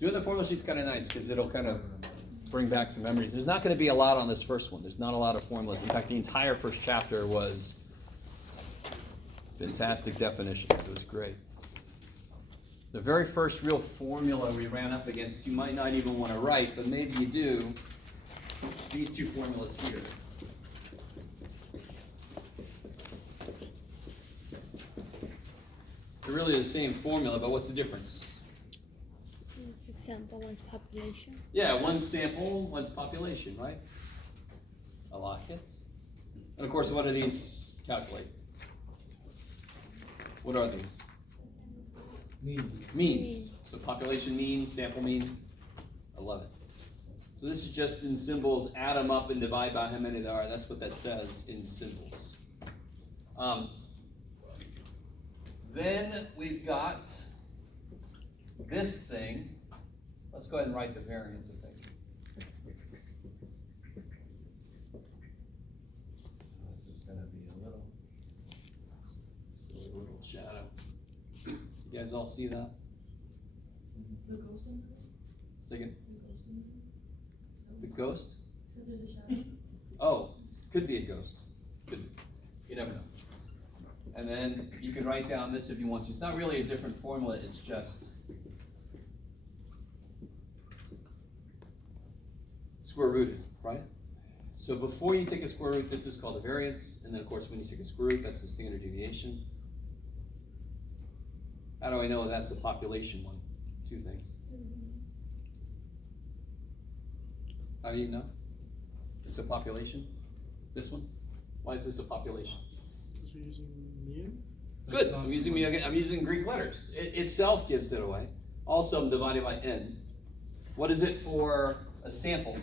Doing the formula sheet's kind of nice because it'll kind of bring back some memories. There's not going to be a lot on this first one. There's not a lot of formulas. In fact, the entire first chapter was fantastic definitions. It was great. The very first real formula we ran up against, you might not even want to write, but maybe you do. These two formulas here. They're really the same formula, but what's the difference? Example, one's population. Yeah, one's sample, one's population, right? I like it. And of course, what do these calculate? What are these? Means. So population mean, sample mean. I love it. So this is just in symbols, add them up and divide by how many there are. That's what that says in symbols. Then we've got this thing. Let's go ahead and write the variance of things. This is going to be a little silly little shadow. You guys all see that? The ghost in there? Say again? The ghost in there? The ghost? So there's a shadow? Oh, could be a ghost. Could be. You never know. And then you can write down this if you want to. It's not really a different formula, it's just square rooted, right? So before you take a square root, this is called a variance. And then of course when you take a square root, that's the standard deviation. How do I know that's a population one? Two things. How do you know? It's a population? This one? Why is this a population? Because we're using mean. Good. I'm using Greek letters. It itself gives it away. Also, I'm divided by n. What is it for a sample?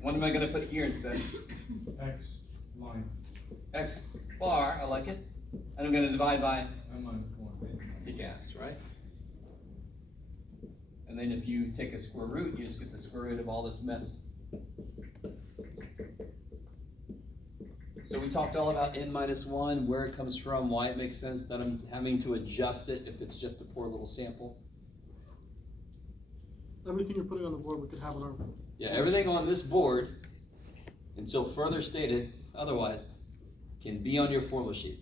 What am I going to put here instead? X line. X bar. I like it. And I'm going to divide by M minus 1. the gas, right? And then if you take a square root, you just get the square root of all this mess. So we talked all about n minus 1, where it comes from, why it makes sense that I'm having to adjust it if it's just a poor little sample. Everything you're putting on the board, we could have on our. Yeah, everything on this board, until further stated otherwise, can be on your formula sheet.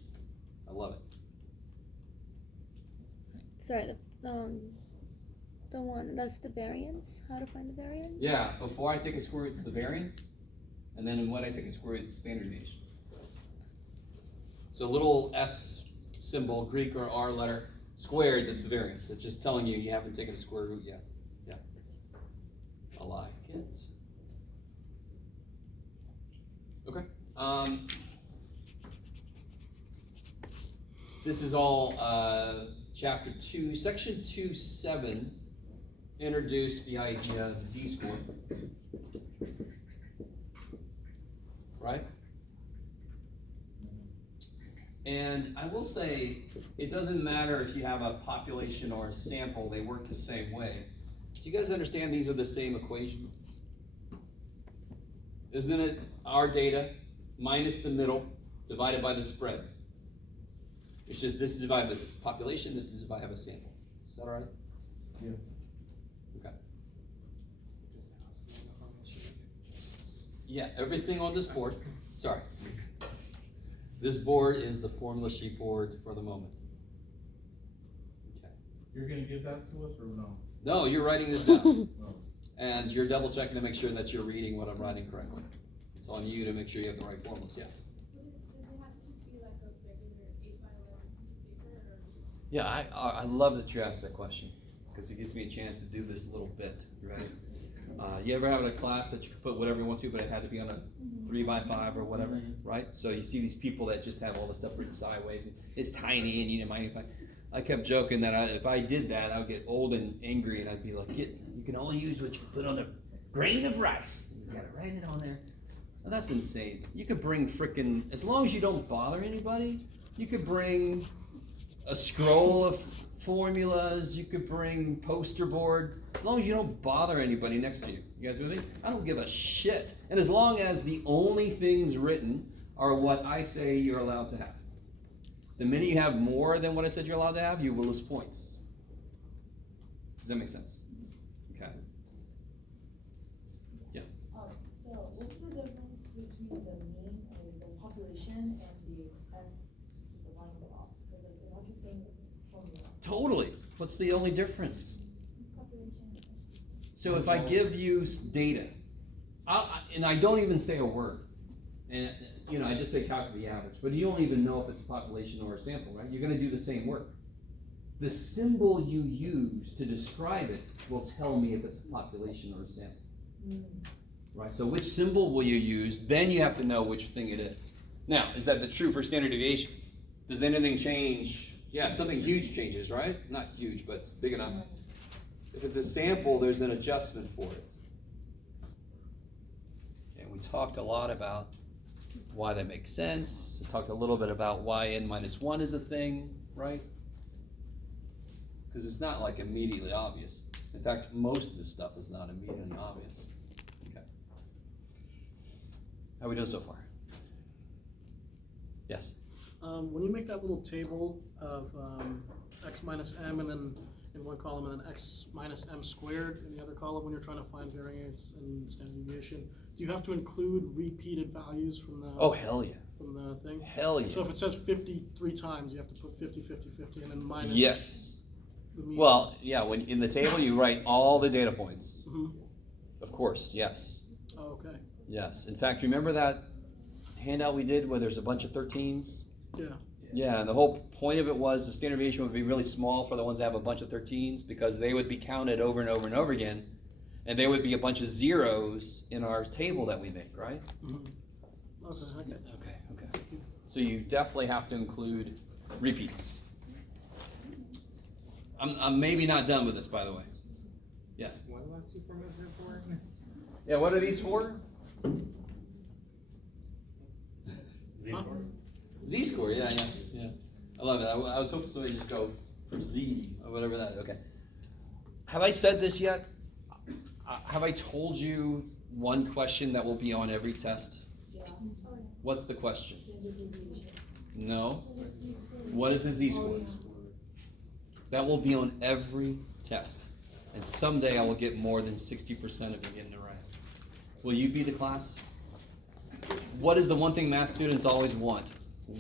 I love it. Sorry, the one, that's the variance? How to find the variance? Yeah, before I take a square root, it's the variance, and then when I take a square root, it's standard deviation. So a little S symbol, Greek or R letter, squared, that's the variance. It's just telling you you haven't taken a square root yet. Yeah. I like it. Okay. This is all chapter 2. Section 2.7 introduced the idea of z-score. Right? And I will say, it doesn't matter if you have a population or a sample, they work the same way. Do you guys understand these are the same equation? Isn't it our data minus the middle divided by the spread? It's just this is if I have a population, this is if I have a sample. Is that all right? Yeah. Okay. Yeah, everything on this board, sorry. This board is the formula sheet board for the moment. Okay. You're gonna give that to us or no? No, you're writing this down. No. And you're double checking to make sure that you're reading what I'm writing correctly. It's on you to make sure you have the right formulas, yes. Does it have to just be like a regular 8x11 piece of paper or just? Yeah, I love that you asked that question because it gives me a chance to do this little bit, right? You ever have a class that you could put whatever you want to, but it had to be on a 3x5 or whatever, right? So you see these people that just have all the stuff written sideways and it's tiny and you know, I kept joking that if I did that, I would get old and angry and I'd be like, you can only use what you put on a grain of rice. You gotta write it on there. Well, that's insane. You could bring frickin', as long as you don't bother anybody, you could bring a scroll of formulas, you could bring poster board, as long as you don't bother anybody next to you. You guys with me? I don't give a shit. And as long as the only things written are what I say you're allowed to have. The minute you have more than what I said you're allowed to have, you will lose points. Does that make sense? Okay. Yeah. So what's the difference between the mean or the population and the x divided by loss? Because like it has the same formula. Totally. What's the only difference? Population. So if I give you data, and I don't even say a word, and I just say calculate the average, but you don't even know if it's a population or a sample, right? You're gonna do the same work. The symbol you use to describe it will tell me if it's a population or a sample. Right, so which symbol will you use? Then you have to know which thing it is. Now, is that true for standard deviation? Does anything change? Yeah, something huge changes, right? Not huge, but it's big enough. If it's a sample, there's an adjustment for it. And we talked a lot about why that makes sense. We talked a little bit about why n-1 is a thing, right? Because it's not like immediately obvious. In fact, most of this stuff is not immediately obvious. Okay. How are we doing so far? Yes? When you make that little table of x minus m, and then in one column, and then x minus m squared in the other column, when you're trying to find variance and standard deviation, do you have to include repeated values from the Oh, hell yeah. from the thing? Hell yeah. So if it says 53 times, you have to put 50, 50, 50, and then minus Yes. the mean. Well, yeah, when in the table you write all the data points. Mhm. Of course, yes. Oh, okay. Yes. In fact, remember that handout we did where there's a bunch of 13s? Yeah. Yeah, and the whole point of it was the standard deviation would be really small for the ones that have a bunch of 13s because they would be counted over and over and over again, and there would be a bunch of zeros in our table that we make, right? Mhm. Okay. Okay. So you definitely have to include repeats. I'm maybe not done with this, by the way. Yes? What last two formulas are for? Yeah, what are these for? Z-score, yeah. I love it. I was hoping somebody would just go for Z or whatever that is. Okay. Have I said this yet? Have I told you one question that will be on every test? Yeah. What's the question? Standard deviation. No. What is a Z-score? That will be on every test. And someday I will get more than 60% of you getting it right. Will you be the class? What is the one thing math students always want?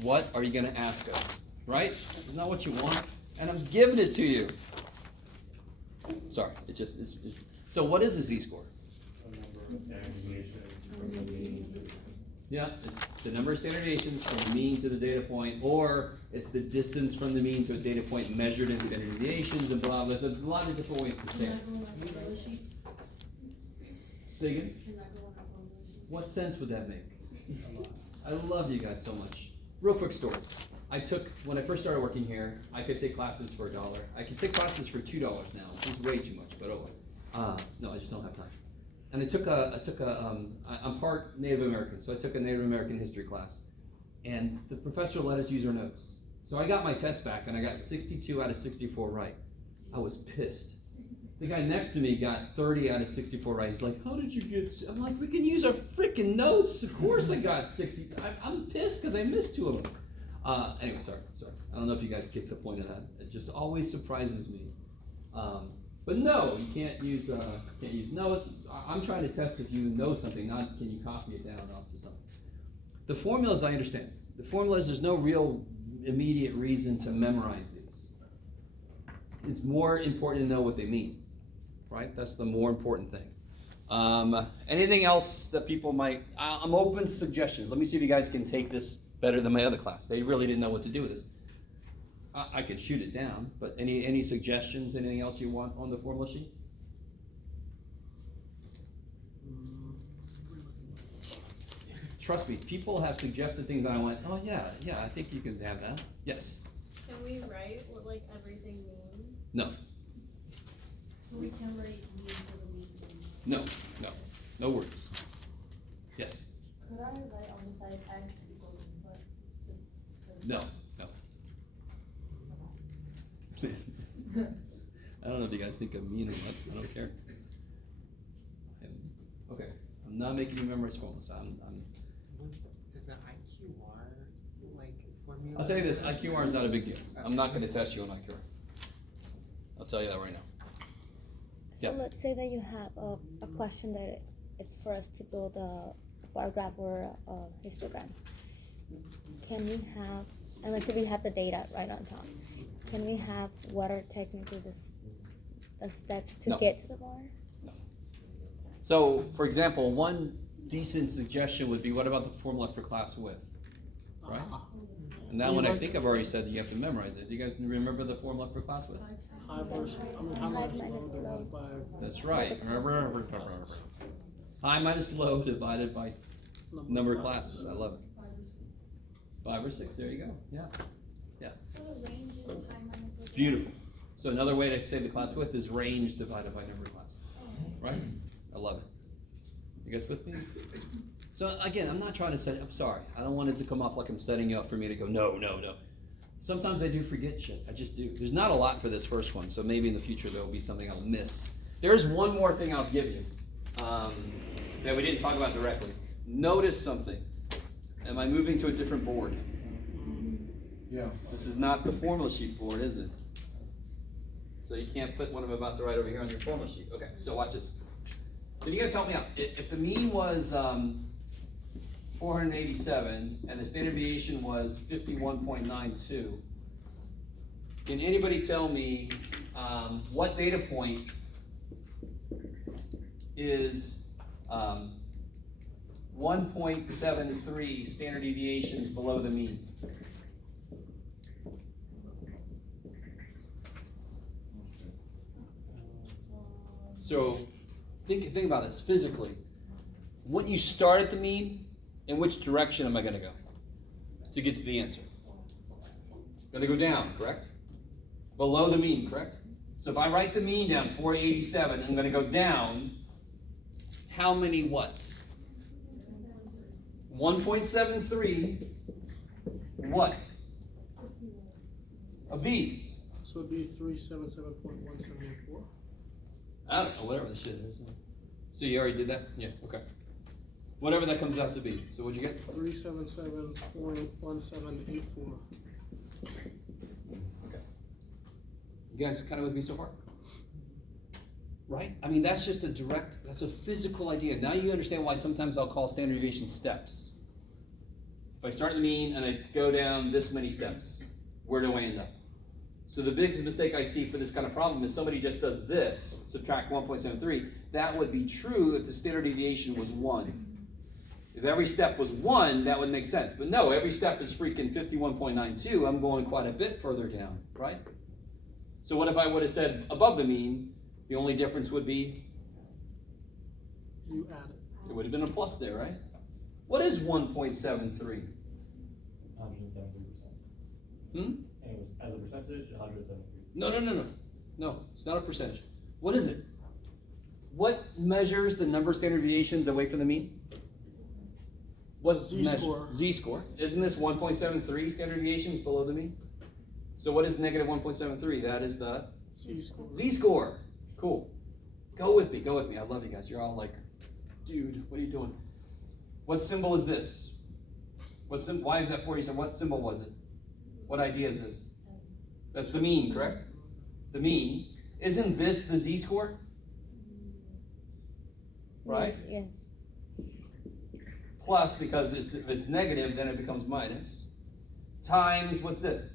What are you going to ask us? Right? Isn't that what you want? And I'm giving it to you. Sorry, it's so what is a Z-score? Yeah, it's the number of standard deviations from the mean to the data point, or it's the distance from the mean to a data point measured in standard deviations and blah blah. There's a lot of different ways to say it. Say again? What sense would that make? I love you guys so much. Real quick story. When I first started working here, I could take classes for $1. I can take classes for $2 now, which is way too much, but oh well. No, I just don't have time. And I'm part Native American, so I took a Native American history class. And the professor let us use our notes. So I got my test back and I got 62 out of 64 right. I was pissed. The guy next to me got 30 out of 64 right. He's like, how did you get, I'm like, we can use our freaking notes. Of course I got 60, I'm pissed because I missed 2 of them. Anyway, sorry. I don't know if you guys get the point of that. It just always surprises me. But no, you can't use notes. I'm trying to test if you know something, not can you copy it down off to something. The formulas I understand. The formulas, there's no real immediate reason to memorize these. It's more important to know what they mean, right? That's the more important thing. Anything else that people might, I'm open to suggestions. Let me see if you guys can take this better than my other class. They really didn't know what to do with this. I could shoot it down, but any suggestions, anything else you want on the formula sheet? Trust me, people have suggested things and I went, oh yeah, I think you can have that. Yes? Can we write what like everything means? No. So we can write mean for the mean. No words. Yes? Could I write on the side x equals input? Just No. I don't know if you guys think I'm mean or what. I don't care. Okay. I'm not making you memorize formulas. Does the IQR like I'll tell you this, IQR is not a big deal. I'm not gonna test you on IQR. I'll tell you that right now. So Yeah. let's say that you have a question that it's for us to build a bar graph or a histogram. Can we have, and let's say we have the data right on top, can we have what are technically the steps to No. get to the bar? So, for example, one decent suggestion would be, what about the formula for class width? Right? And that one, I think I've already said that you have to memorize it. Do you guys remember the formula for class width? High versus, high Height minus minus low low. divided by That's right. Number of classes. High minus low divided by number of classes. I love it. 5 or 6. There you go. Yeah. So the range is high minus low. Beautiful. So another way to say the class width is range divided by number of classes. Right? I love it. You guys with me? So again, I'm not trying to set, I'm sorry. I don't want it to come off like I'm setting you up for me to go, no. Sometimes I do forget shit. I just do. There's not a lot for this first one, so maybe in the future there will be something I'll miss. There's one more thing I'll give you that we didn't talk about directly. Notice something. Am I moving to a different board? Yeah. This is not the formula sheet board, is it? So you can't put what I'm about to write over here on your formula sheet. Okay, so watch this. Can you guys help me out? If the mean was 487 and the standard deviation was 51.92, can anybody tell me what data point is 1.73 standard deviations below the mean? So think about this physically. Wouldn't you start at the mean? In which direction am I going to go to get to the answer? Going to go down, correct? Below the mean, correct? So if I write the mean down, 487, I'm going to go down how many whats? 1.73 what? Of these. So it'd be 377.1784. I don't know, whatever the shit is. So you already did that? Yeah, okay. Whatever that comes out to be. So what'd you get? 377.1784. Okay. You guys kind of with me so far? Right? I mean, that's just that's a physical idea. Now you understand why sometimes I'll call standard deviation steps. If I start at the mean and I go down this many steps, where do I end up? So the biggest mistake I see for this kind of problem is somebody just does this, subtract 1.73. That would be true if the standard deviation was 1. If every step was 1, that would make sense. But no, every step is freaking 51.92. I'm going quite a bit further down, right? So what if I would have said above the mean? The only difference would be You add it. it would have been a plus there, right? What is 1.73? 173%. Hmm? And it was, as a percentage, 173. No, it's not a percentage. What is it? What measures the number of standard deviations away from the mean? What Z-score. Z-score. Isn't this 1.73 standard deviations below the mean? So what is negative 1.73? That is the Z-score. Z-score. Cool. Go with me. I love you guys. You're all like, dude, what are you doing? What symbol is this? Why is that 47? What symbol was it? What idea is this? That's the mean, correct? The mean. Isn't this the Z-score? Right? Yes. Plus, because if it's negative, then it becomes minus. Times, what's this?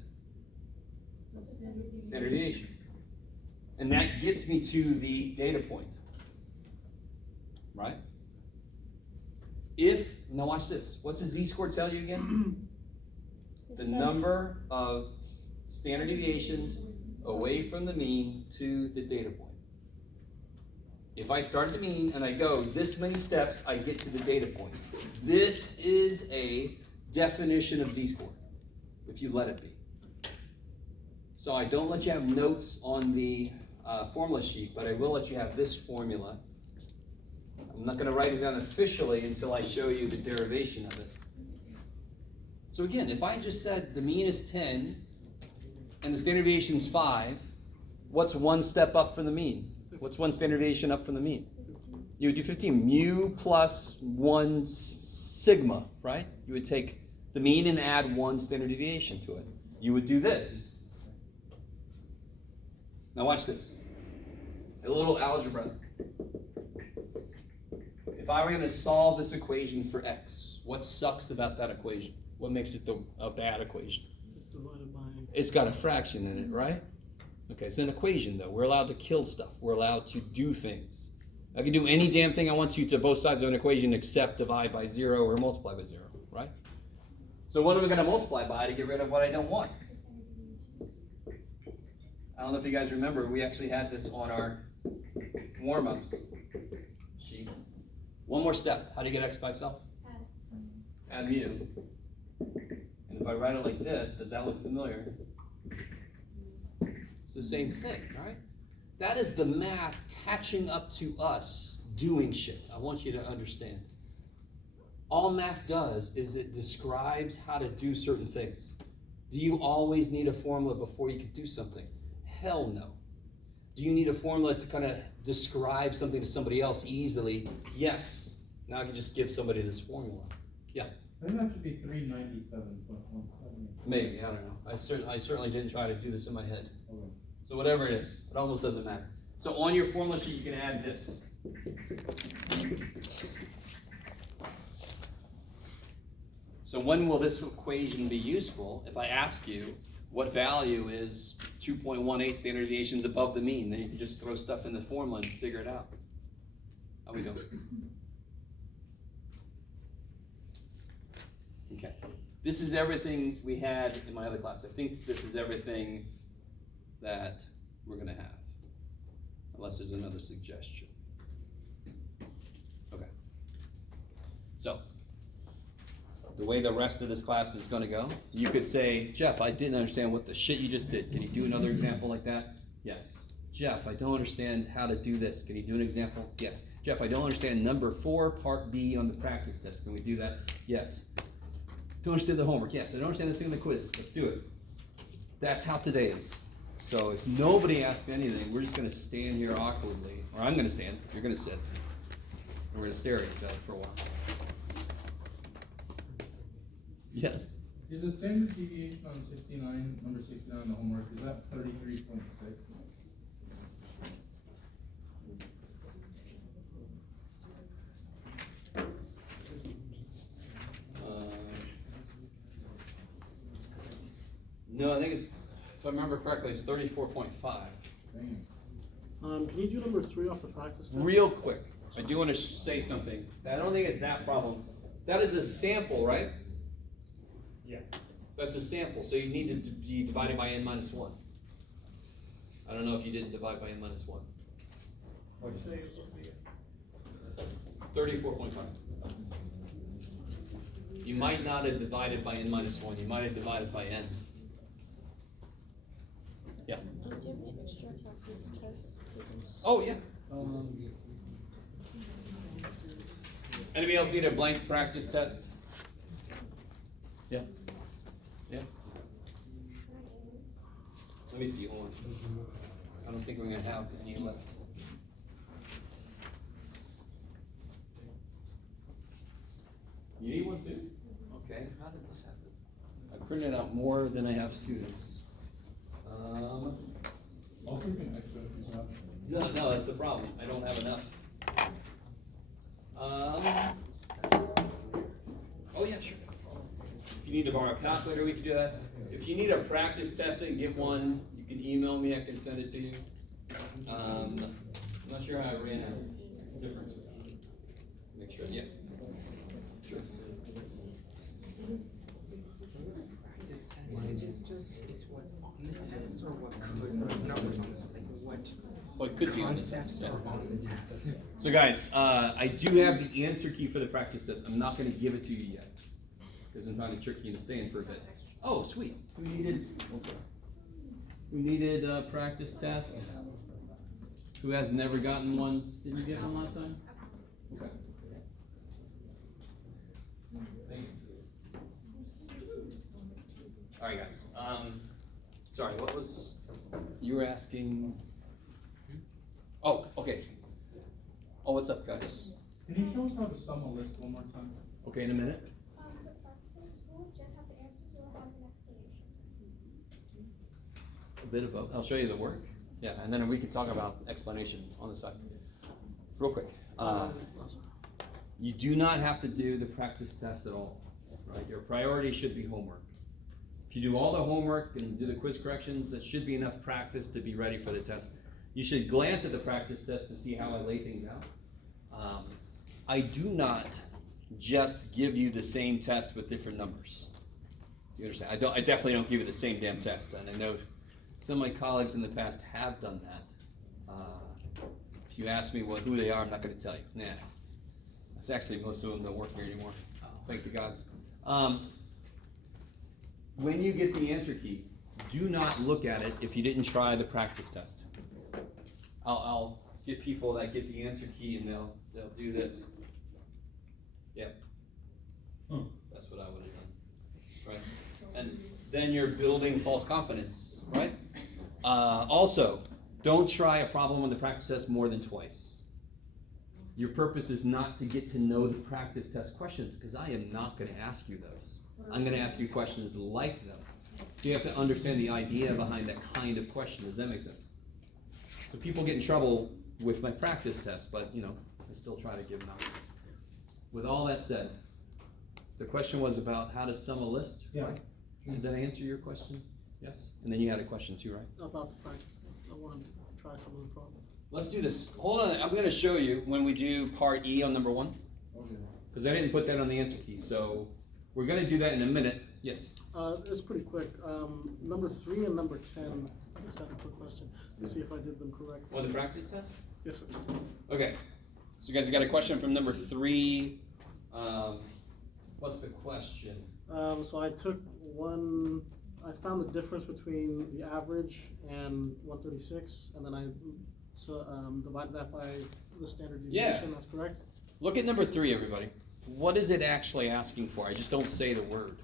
Standard deviation. And that gets me to the data point. Right? Now watch this. What's the Z-score tell you again? The number of standard deviations away from the mean to the data point. If I start at the mean and I go this many steps, I get to the data point. This is a definition of Z-score, if you let it be. So I don't let you have notes on the formula sheet, but I will let you have this formula. I'm not going to write it down officially until I show you the derivation of it. So again, if I just said the mean is 10 and the standard deviation is 5, what's one step up from the mean? What's one standard deviation up from the mean? You would do 15. Mu plus 1 sigma, right? You would take the mean and add 1 standard deviation to it. You would do this. Now watch this. A little algebra. If I were going to solve this equation for x, what sucks about that equation? What makes it a bad equation? It's divided by. It's got a fraction in it, right? Okay, it's an equation though. We're allowed to kill stuff. We're allowed to do things. I can do any damn thing I want to both sides of an equation except divide by 0 or multiply by 0, right? So what am I going to multiply by to get rid of what I don't want? I don't know if you guys remember, we actually had this on our warm-ups sheet. One more step. How do you get x by itself? Add mu. And if I write it like this, does that look familiar? It's the same thing, right? That is the math catching up to us doing shit. I want you to understand. All math does is it describes how to do certain things. Do you always need a formula before you can do something? Hell no. Do you need a formula to kind of describe something to somebody else easily? Yes. Now I can just give somebody this formula. Yeah. Doesn't that should be 397.17? Maybe, I don't know. I certainly didn't try to do this in my head. Okay. So whatever it is, it almost doesn't matter. So on your formula sheet, you can add this. So when will this equation be useful? If I ask you, what value is 2.18 standard deviations above the mean? Then you can just throw stuff in the formula and figure it out. How we doing? Okay. This is everything we had in my other class. I think this is everything that we're going to have, unless there's another suggestion. Okay. So, the way the rest of this class is going to go, you could say, Jeff, I didn't understand what the shit you just did. Can you do another example like that? Yes. Jeff, I don't understand how to do this. Can you do an example? Yes. Jeff, I don't understand number 4, part B on the practice test. Can we do that? Yes. Don't understand the homework? Yes. I don't understand this thing in the quiz. Let's do it. That's how today is. So if nobody asks anything, we're just going to stand here awkwardly. Or I'm going to stand. You're going to sit. And we're going to stare at each other for a while. Yes. Is the standard deviation on 69, number 69 on the homework, is that 33.6? No, I think it's, if I remember correctly, it's 34.5. Damn. Can you do number 3 off the practice test? Real quick, I do want to say something. I don't think it's that problem. That is a sample, right? Yeah. That's a sample, so you need to be divided by n minus 1. I don't know if you didn't divide by n minus 1. What'd you say it was supposed to be? 34.5. You might not have divided by n minus 1. You might have divided by n. Yeah. Do you have any extra practice tests? Oh, yeah. Anybody else need a blank practice test? Yeah. Yeah. Let me see, hold on. I don't think we're gonna have any left. You need one too? Okay, how did this happen? I printed out more than I have students. I'll take an extra if you have. No, that's the problem. I don't have enough. Oh yeah, sure. If you need to borrow a calculator, we can do that. If you need a practice test and get one, you can email me. I can send it to you. I'm not sure how I ran it. It's different. Make sure. Yeah. Sure. Is it just, it's what's on the test or what could, no, it's on the, like, what Well, it could be concepts are on the test? So guys, I do have the answer key for the practice test. I'm not going to give it to you yet because I'm trying to trick you into staying for a bit. Oh, sweet. Who needed a practice test? Who has never gotten one? Did you get one last time? Okay. Thank you. All right, guys. Sorry, what was you were asking? Oh, okay. Oh, what's up, guys? Can you show us how to sum a list one more time? Okay, in a minute. The practice will just A bit of both. I'll show you the work. Yeah, and then we can talk about explanation on the side. Real quick. You do not have to do the practice test at all, right? Your priority should be homework. If you do all the homework and do the quiz corrections, that should be enough practice to be ready for the test. You should glance at the practice test to see how I lay things out. I do not just give you the same test with different numbers. You understand? I definitely don't give you the same damn test, and I know some of my colleagues in the past have done that. If you ask me who they are, I'm not going to tell you. Nah. That's actually, most of them don't work here anymore. Thank the gods. When you get the answer key, do not look at it if you didn't try the practice test. I'll get people that get the answer key and they'll do this. Yeah. That's what I would have done. Right? And then you're building false confidence, right? Also, don't try a problem on the practice test more than twice. Your purpose is not to get to know the practice test questions, because I am not going to ask you those. I'm going to ask you questions like them. So you have to understand the idea behind that kind of question. Does that make sense? So people get in trouble with my practice test, but I still try to give them out. With all that said, the question was about how to sum a list, right? Did I answer your question? Yes? And then you had a question too, right? About the practice test. I wanted to try some of the problems. Let's do this. Hold on, I'm gonna show you when we do part E on number 1. Because I didn't put that on the answer key, so we're gonna do that in a minute. Yes? It's pretty quick. Number 3 and number 10, I just have a quick question to see if I did them correctly. On the practice test? Yes, sir. Okay. So you guys have got a question from number 3. What's the question? So I took I found the difference between the average and 136, and then I divided that by the standard deviation. That's correct? Look at number 3, everybody. What is it actually asking for? I just don't say the word.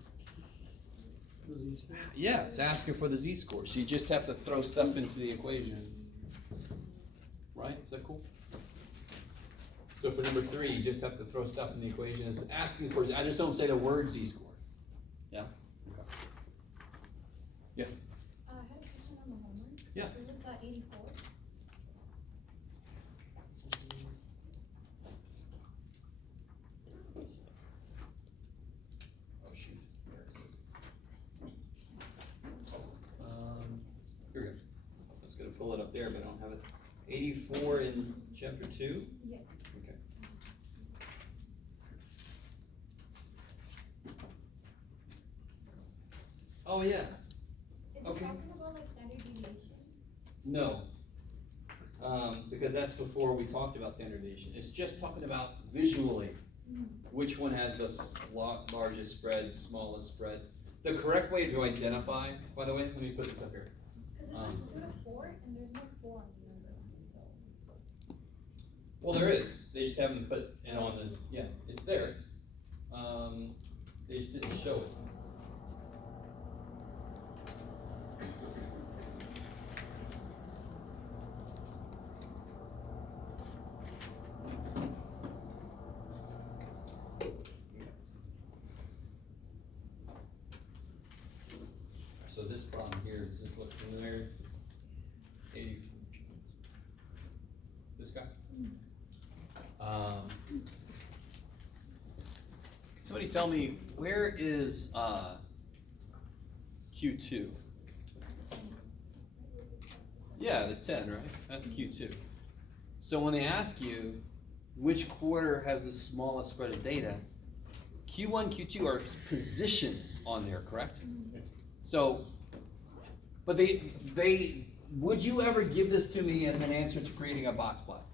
The z-score? Yeah, it's asking for the z-score. So you just have to throw stuff into the equation. Right? Is that cool? So for number 3, you just have to throw stuff in the equation. It's asking for, I just don't say the word z-score. Yeah? Okay. Yeah. I had a question on the homework. Yeah. It was 84. Oh shoot. There it is. Here we go. I was gonna pull it up there, but I don't have it. 84 in chapter 2? Yeah. Okay. Oh yeah. Is Okay. it talking about like standard deviation? No. Because that's before we talked about standard deviation. It's just talking about visually which one has the largest spread, smallest spread. The correct way to identify, by the way, let me put this up here. Because it says 2 to 4 and there's no 4 on the number. So. Well, there is. They just haven't put it on the, yeah, it's there. They just didn't show it. So this problem here, does this look familiar? 80. This guy? Can somebody tell me, where is Q2? Yeah, the 10, right? That's Q2. So when they ask you which quarter has the smallest spread of data, Q1, Q2 are positions on there, correct? So, but they would you ever give this to me as an answer to creating a box plot?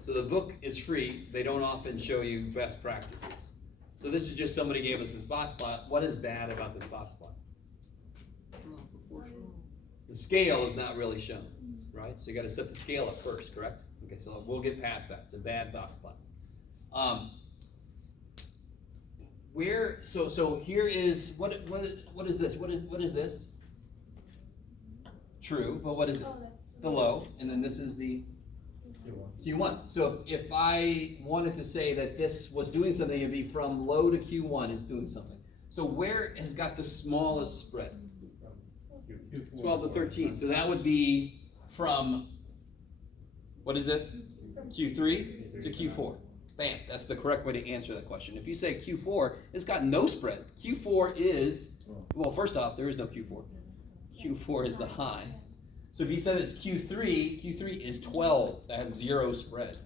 So the book is free. They don't often show you best practices. So this is just somebody gave us this box plot. What is bad about this box plot? Not proportional. The scale is not really shown, right? So you got to set the scale up first, correct? Okay, so we'll get past that. It's a bad box plot. So here is what is this? What is this? True, but what is it? Oh, that's The low, and then this is the Q1. So if I wanted to say that this was doing something, it'd be from low to Q1 is doing something. So where has got the smallest spread? Q4. 12 to 13. So that would be from, what is this? Q3 to Q4. Bam, that's the correct way to answer that question. If you say Q4, it's got no spread. Q4 is, well, first off, there is no Q4. Q4 is the high. So if you said it's Q3, Q3 is 12. That has zero spread.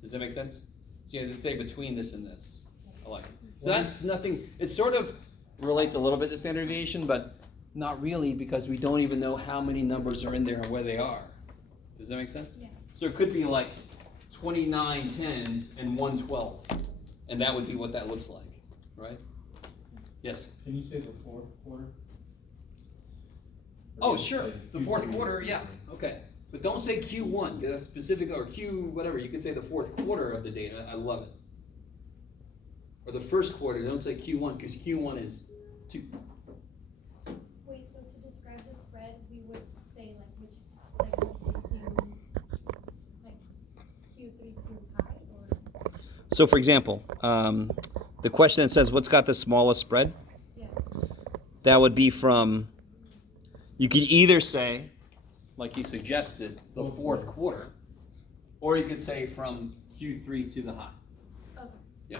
Does that make sense? So you have to say between this and this. I like it. So that's nothing, it sort of relates a little bit to standard deviation, but not really, because we don't even know how many numbers are in there and where they are. Does that make sense? Yeah. So it could be like 29 tens and 1 12. And that would be what that looks like, right? Yes? Can you say the fourth quarter? Oh, sure. The fourth quarter, yeah. Okay. But don't say Q1, because that's specific, or Q whatever. You can say the fourth quarter of the data. I love it. Or the first quarter. Don't say Q1, because Q1 is 2. Wait, so to describe the spread, we would say like which, like let's say Q3 to high, or? So for example, the question that says, what's got the smallest spread? Yeah. That would be from, you could either say, like he suggested, the fourth quarter, or you could say from Q3 to the high. Okay. Yeah,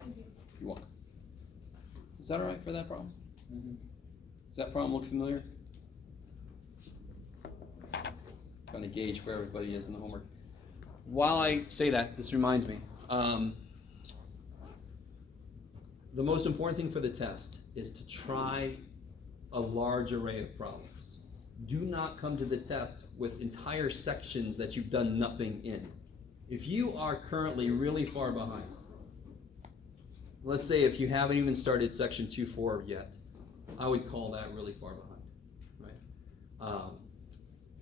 Thank you. you're welcome. Is that all right for that problem? Does that problem look familiar? Trying to gauge where everybody is in the homework. While I say that, this reminds me. The most important thing for the test is to try a large array of problems. Do not come to the test with entire sections that you've done nothing in. If you are currently really far behind, let's say if you haven't even started section 2.4 yet, I would call that really far behind, right?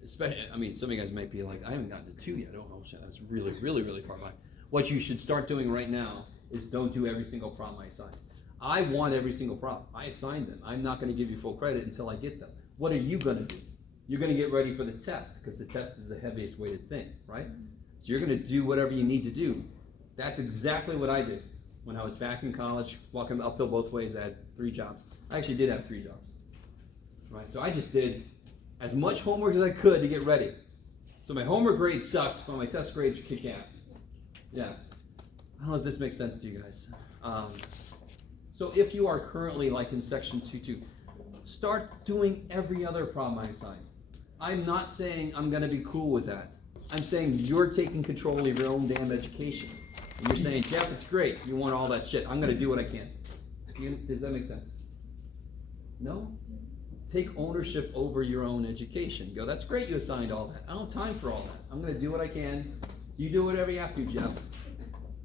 Especially, I mean, some of you guys might be like, I haven't gotten to 2 yet. Oh, that's really, really, really far behind. What you should start doing right now is don't do every single problem I assign. I want every single problem. I assigned them. I'm not going to give you full credit until I get them. What are you going to do? You're going to get ready for the test, because the test is the heaviest weighted thing, right? So you're going to do whatever you need to do. That's exactly what I did when I was back in college, walking uphill both ways. I had 3 jobs. I actually did have 3 jobs, right? So I just did as much homework as I could to get ready. So my homework grades sucked, but my test grades kick ass. Yeah. I don't know if this makes sense to you guys. So if you are currently like in section 2.2, start doing every other problem I assign. I'm not saying I'm going to be cool with that. I'm saying you're taking control of your own damn education. And you're saying, Jeff, it's great. You want all that shit. I'm going to do what I can. Does that make sense? No? Take ownership over your own education. Go, that's great you assigned all that. I don't have time for all that. I'm going to do what I can. You do whatever you have to, Jeff.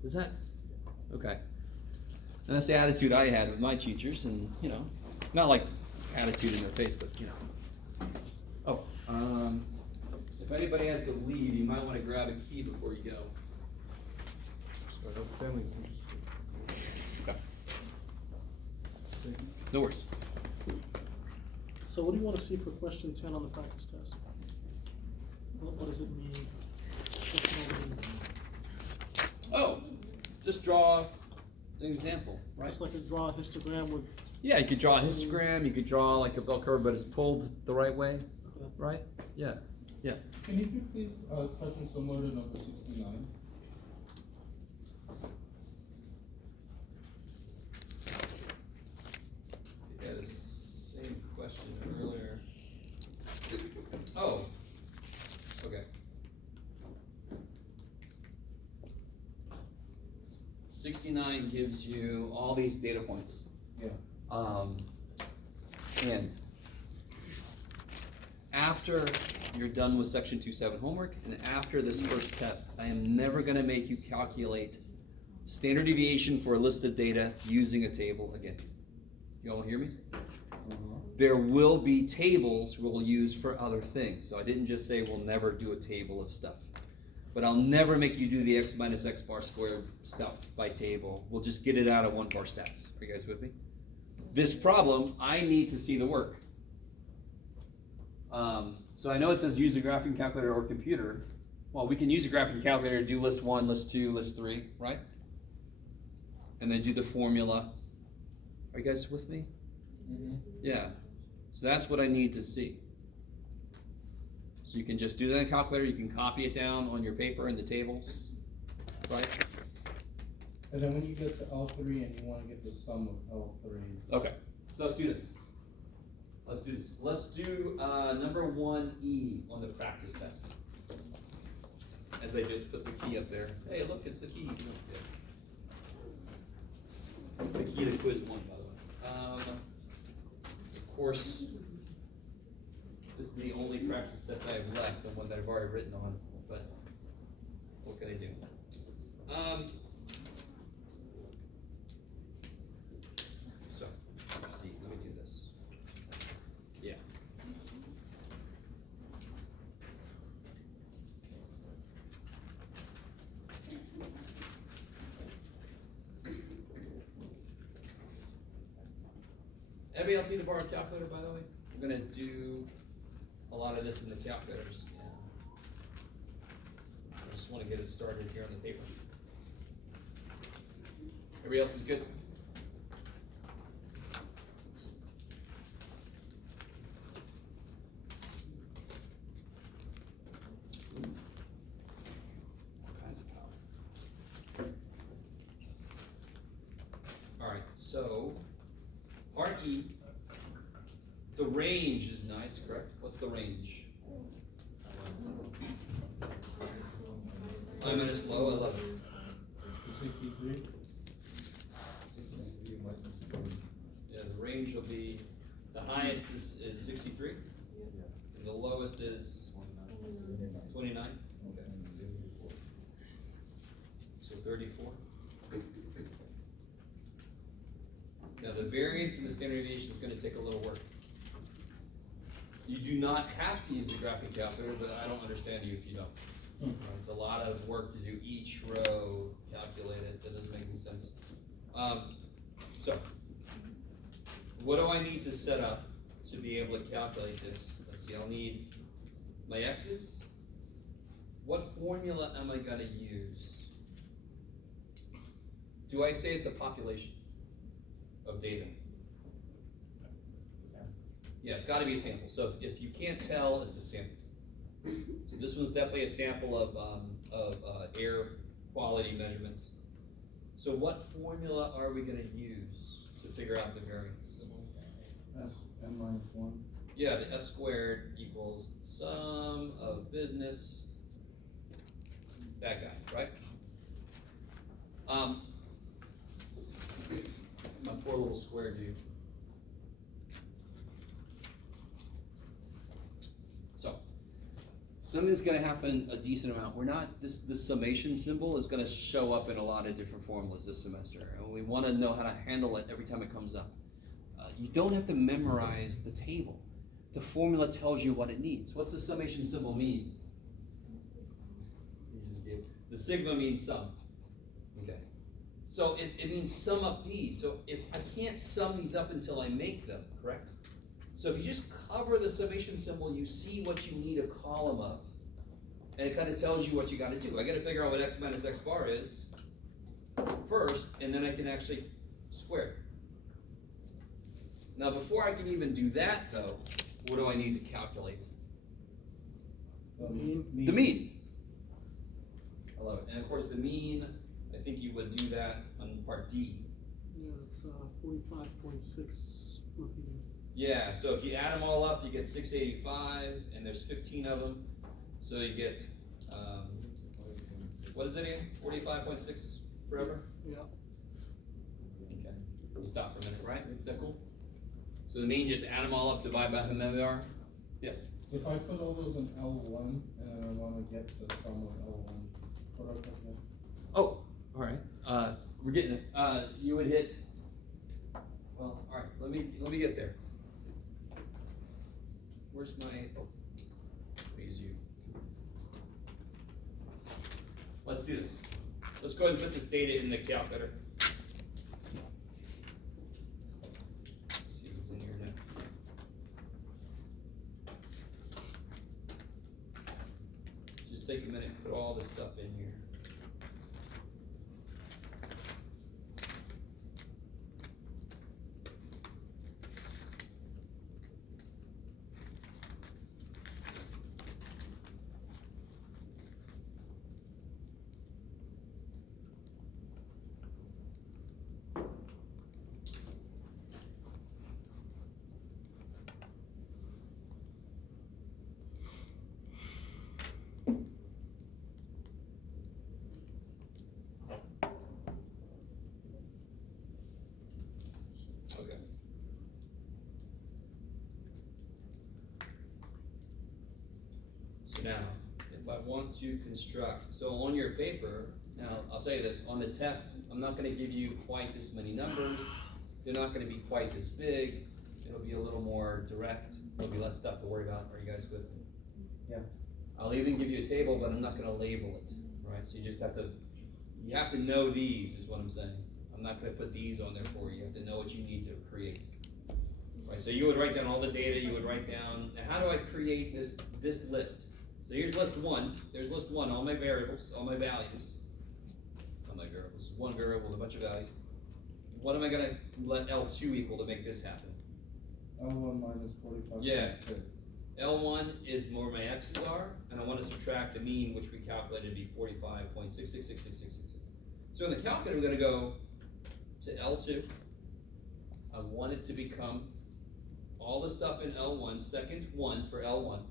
Is that? Okay. And that's the attitude I had with my teachers, and, you know, not like attitude in their face, but, you know. Oh, if anybody has to leave, you might want to grab a key before you go. Okay. No worries. So what do you want to see for question 10 on the practice test? What does it mean? What's it all mean? Oh, just draw an example, right? Just like a draw a histogram with, Yeah, you could draw a histogram, you could draw like a bell curve, but it's pulled the right way, right? Yeah, yeah. Can you do please, question similar to number 69? Yeah, the same question earlier. Oh, okay. 69 gives you all these data points. Yeah. And after you're done with section 2.7 homework, and after this first test, I am never gonna make you calculate standard deviation for a list of data using a table again. You all hear me? There will be tables we'll use for other things. So I didn't just say we'll never do a table of stuff. But I'll never make you do the x minus x bar squared stuff by table. We'll just get it out of 1 bar stats. Are you guys with me? This problem, I need to see the work. So I know it says use a graphing calculator or computer. Well, we can use a graphing calculator to do list 1, list 2, list 3, right? And then do the formula. Are you guys with me? Yeah. So that's what I need to see. So you can just do that in a calculator, you can copy it down on your paper in the tables, right? And then when you get to L3 and you wanna get the sum of L3, Okay, so let's do this. Let's do number 1E on the practice test. As I just put the key up there. Hey, look, it's the key. It's the key to quiz 1, by the way. Of course, this is the only practice test I have left, the one that I've already written on, but what can I do? So, let's see, let me do this. Yeah. Anybody else need to borrow a calculator, by the way? We're gonna do a lot of this in the calculators. I just wanna get it started here on the paper. Everybody else is good? All kinds of power. All right, so part E, the range is nice, correct? What's the range? I minus low, I love it. 63? Yeah, the range will be, the highest is 63, and the lowest is 29. Okay. So 34. Now the variance in the standard deviation is going to take a little work. You do not have to use the graphing calculator, but I don't understand you if you don't. It's a lot of work to do each row, calculate it, that doesn't make any sense. So, what do I need to set up to be able to calculate this? Let's see, I'll need my x's. What formula am I gonna use? Do I say it's a population of data? Yeah, it's gotta be a sample. So if you can't tell, it's a sample. So this one's definitely a sample of air quality measurements. So what formula are we gonna use to figure out the variance? N minus 1. Yeah, the S squared equals the sum of business, that guy, right? My poor little square dude. So, something's gonna happen a decent amount. We're not, this summation symbol is gonna show up in a lot of different formulas this semester, and we wanna know how to handle it every time it comes up. You don't have to memorize the table. The formula tells you what it needs. What's the summation symbol mean? The sigma means sum. Okay. So it means sum up these. So if I can't sum these up until I make them, correct? So if you just cover the summation symbol, you see what you need a column of. And it kind of tells you what you got to do. I got to figure out what x minus x bar is first, and then I can actually square it. Now before I can even do that though, what do I need to calculate? The mean. I love it. And of course the mean, I think you would do that on part D. Yeah, it's 45.6 repeating. Yeah, so if you add them all up, you get 685, and there's 15 of them. So you get, what is it again? 45.6 forever? Yeah. Okay. You stop for a minute, right? Is that cool? So the mean, just add them all up, divide by how many they are? Yes? If I put all those in L1 and I wanna get the sum of L1, what do I put next? Oh, all right. We're getting it. You would hit, well, all right, let me get there. Where's my, oh, please you. Let's do this. Let's go ahead and put this data in the calculator. See what's in here now. Just take a minute and put all this stuff in here. Now, if I want to construct, so on your paper, now, I'll tell you this, on the test, I'm not gonna give you quite this many numbers, they're not gonna be quite this big, it'll be a little more direct, there'll be less stuff to worry about, are you guys with me? Yeah. I'll even give you a table, but I'm not gonna label it, right, so you have to know these, is what I'm saying. I'm not gonna put these on there for you, you have to know what you need to create. Right, so you would write down all the data, you would write down, now how do I create this list? So here's list one, there's list one, all my variables, all my values. All my variables, one variable with a bunch of values. What am I gonna let L2 equal to make this happen? L1 minus 45. Yeah. L1 is where my x's are, and I wanna subtract the mean, which we calculated to be 45.666666. So in the calculator, we're gonna go to L2. I want it to become all the stuff in L1, second one for L1,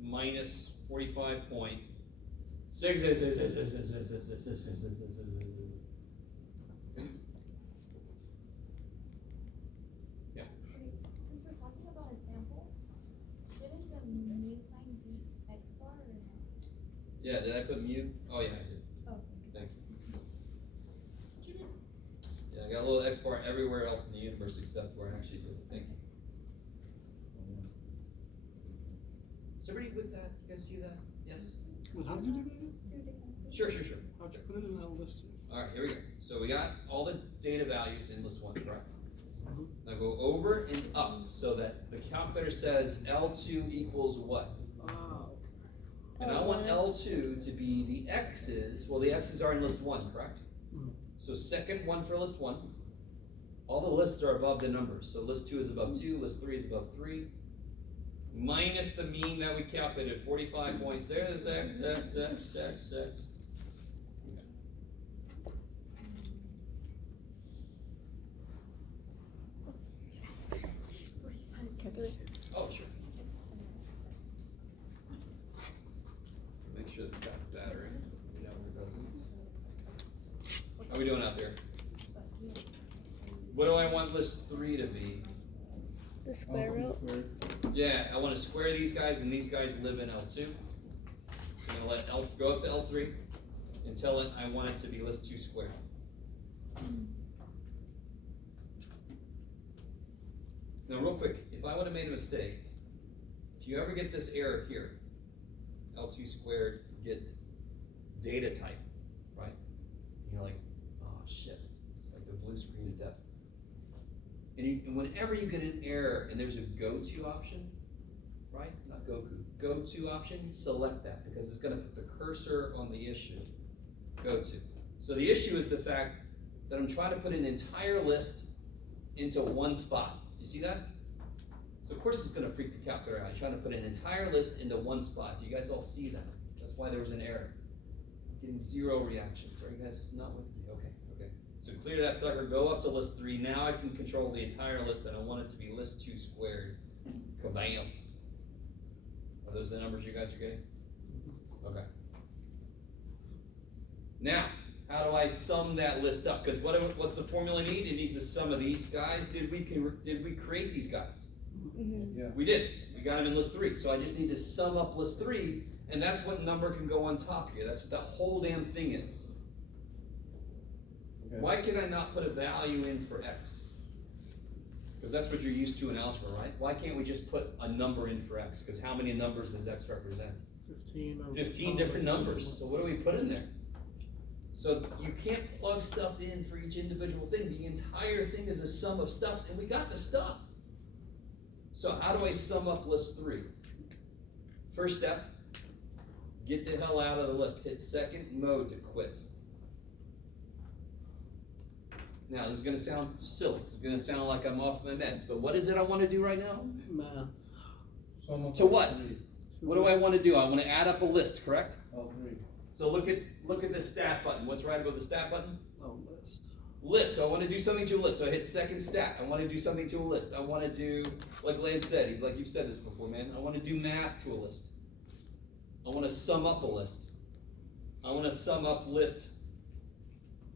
minus 45.6666666. Yeah. Since we're talking about a sample, shouldn't the mu sign be X bar or no? Yeah, did I put mu? Oh yeah, I did. Oh. Thanks. Yeah, I got a little X bar everywhere else in the universe except where I actually did it. Thank you. Is everybody with that? You guys see that? Yes? Wait, how did you do that again? Sure. How'd you put it in that list? Alright, here we go. So we got all the data values in list one, correct? Mhm. Now go over and up so that the calculator says L2 equals what? Ah, And I want L2 to be the x's, well the x's are in list one, correct? Mhm. So second one for list one, all the lists are above the numbers. So list two is above two, list three is above three. Minus the mean that we calculated, 45.66666. Oh, sure. Make sure it's got battery. No, it doesn't. How are we doing out there? What do I want list three to be? The square root. Yeah, I want to square these guys, and these guys live in L2. So I'm gonna let L go up to L3 and tell it I want it to be list 2 squared. Now, real quick, if I would have made a mistake, if you ever get this error here, L2 squared get data type, right? And you're like, oh shit, it's like the blue screen of death. And whenever you get an error and there's a go-to option, right? Not Goku, go-to option, select that because it's gonna put the cursor on the issue, go-to. So the issue is the fact that I'm trying to put an entire list into one spot. Do you see that? So of course it's gonna freak the calculator out. You're trying to put an entire list into one spot. Do you guys all see that? That's why there was an error. I'm getting 0 reactions. Are you guys not with me? Okay. So clear that sucker, go up to list 3. Now I can control the entire list and I want it to be list 2 squared. Kabam. Are those the numbers you guys are getting? Okay. Now, how do I sum that list up? Because what's the formula need? It needs the sum of these guys. Did we create these guys? Mm-hmm. Yeah. We did. We got them in list 3. So I just need to sum up list 3, and that's what number can go on top here. That's what that whole damn thing is. Okay. Why can I not put a value in for x? Because that's what you're used to in algebra, right? Why can't we just put a number in for x? Because how many numbers does x represent? 15. 15 different numbers. So what do we put in there? So you can't plug stuff in for each individual thing. The entire thing is a sum of stuff, and we got the stuff. So how do I sum up list 3? First step, get the hell out of the list. Hit second mode to quit. Now, this is going to sound silly. This is going to sound like I'm off my meds, but what is it I want to do right now? Math. To what? What do I want to do? I want to add up a list, correct? L3. So look at the stat button. What's right above the stat button? Oh, list. List. So I want to do something to a list. So I hit second stat. I want to do something to a list. I want to do, like Lance said, he's like, you've said this before, man. I want to do math to a list. I want to sum up a list. I want to sum up list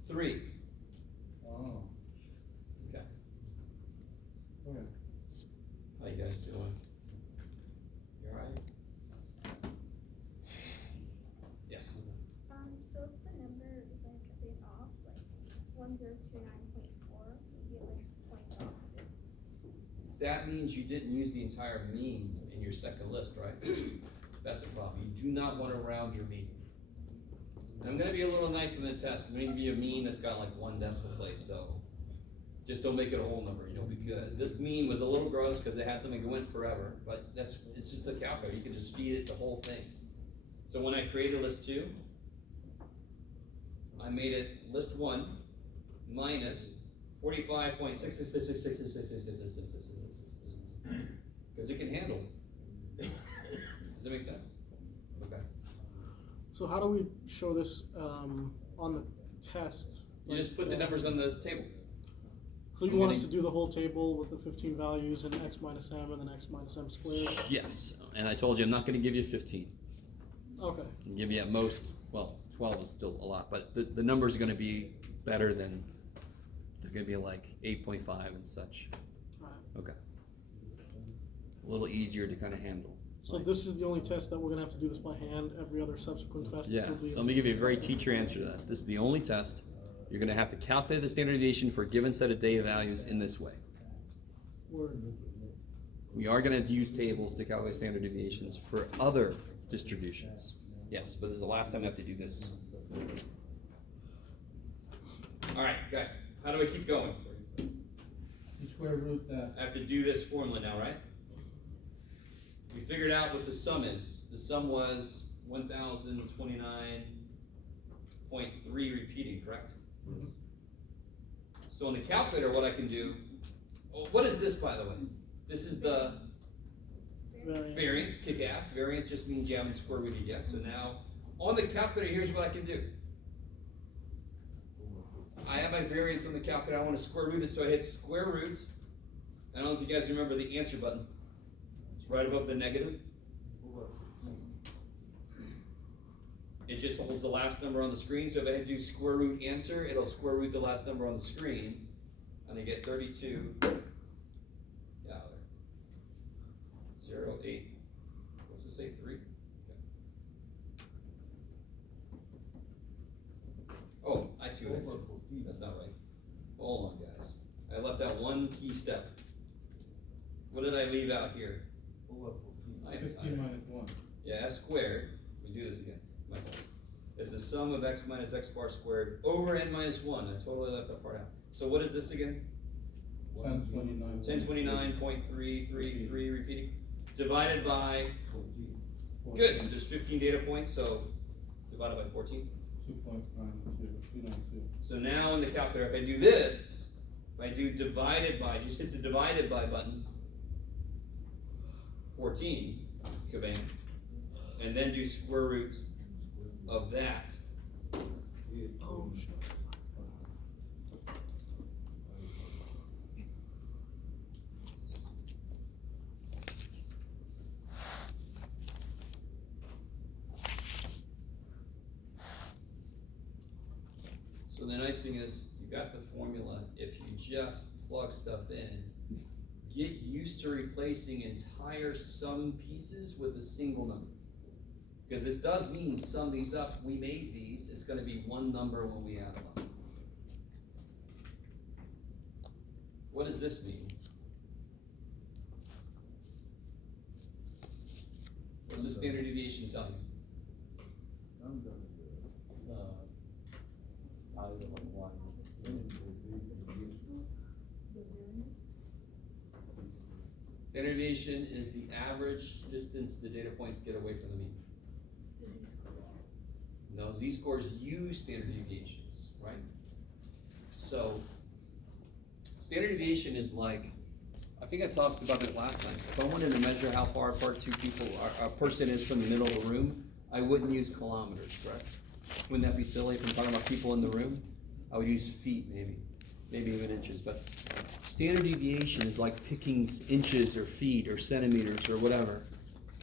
3. Oh. Okay. Okay. How you guys doing? You alright? 1029.4 would be like point off this. That means you didn't use the entire mean in your second list, right? That's the problem. You do not want to round your mean. And I'm gonna be a little nice in the test. I'm gonna give you a mean that's got like 1 decimal place, so just don't make it a whole number, you'll be good. This mean was a little gross because it had something that went forever, but it's just the calculator. You can just feed it the whole thing. So when I created list 2, I made it list 1 minus 45.6666666666666 because it can handle it. Does that make sense? Okay. So how do we show this, on the test? You just put the numbers on the table. So you want us to do the whole table with the 15 values and x minus m and then x minus m squared? Yes, and I told you I'm not gonna give you 15. Okay. I'll give you at most, well, 12 is still a lot, but the numbers are gonna be better than, they're gonna be like 8.5 and such. Alright. Okay. A little easier to kind of handle. So this is the only test that we're gonna have to do this by hand, every other subsequent test Yeah, will be. so let me give you a very teacher answer to that. This is the only test. You're gonna have to calculate the standard deviation for a given set of data values in this way. Word. We are gonna use tables to calculate standard deviations for other distributions. Yes, but this is the last time I have to do this. All right, guys, how do I keep going? You square root that. I have to do this formula now, right? We figured out what the sum is. The sum was 1029.3 repeating, correct? So on the calculator, what I can do, oh, what is this, by the way? This is the variance, kick ass. Variance just means you haven't square rooted yet. So now, on the calculator, here's what I can do. I have my variance on the calculator. I want to square root it, so I hit square root. I don't know if you guys remember the answer button. It's right above the negative. It just holds the last number on the screen. So if I do square root answer, it'll square root the last number on the screen, and I get 32. Yeah, there. 0, 8. What's it say? 3. Okay. Oh, I see what it is. That's not right. Hold on, guys. I left out one key step. What did I leave out here? 15 minus 1. Yeah, s squared. We do this again. My fault. Is the sum of x minus x bar squared over n minus 1. I totally left that part out. So what is this again? 1029. 1029.333 repeating. Divided by, good, there's 15 data points, so divided by 14. 2.92. So now in the calculator, if I do this, if I do divided by, just hit the divided by button, 14, kabam, and then do square root of that. Oh, shit. So the nice thing is, you got the formula. If you just plug stuff in, get used to replacing entire sum pieces with a single number. Because this does mean sum these up. We made these. It's going to be one number when we add them. What does this mean? What's the standard deviation tell you? Standard deviation is the average distance the data points get away from the mean. No, z-scores use standard deviations, right? So, standard deviation is like, I think I talked about this last time. If I wanted to measure how far apart two people, a person is from the middle of the room, I wouldn't use kilometers, correct? Wouldn't that be silly if I'm talking about people in the room? I would use feet, maybe even inches, but standard deviation is like picking inches or feet or centimeters or whatever.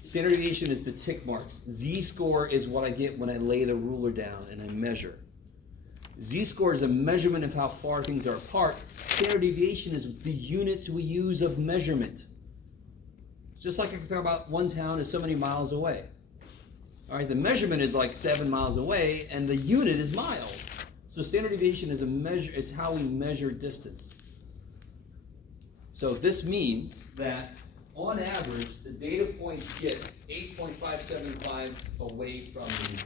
Standard deviation is the tick marks. Z-score is what I get when I lay the ruler down and I measure. Z-score is a measurement of how far things are apart. Standard deviation is the units we use of measurement. Just like I can talk about one town is so many miles away. All right, the measurement is like 7 miles away and the unit is miles. So standard deviation is a measure, is how we measure distance. So this means that on average, the data points get 8.575 away from the mean.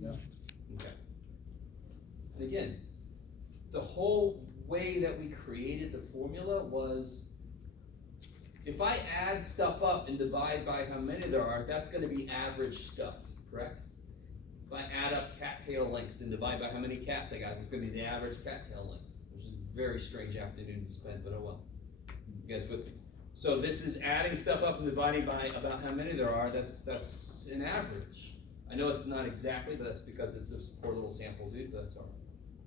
Yeah. Okay. And again, the whole way that we created the formula was, if I add stuff up and divide by how many there are, that's gonna be average stuff, correct? If I add up cattail lengths and divide by how many cats I got, it's gonna be the average cattail length, which is a very strange afternoon to spend, but oh well. You guys with me? So this is adding stuff up and dividing by about how many there are, that's an average. I know it's not exactly, but that's because it's this poor little sample, dude, but that's all right.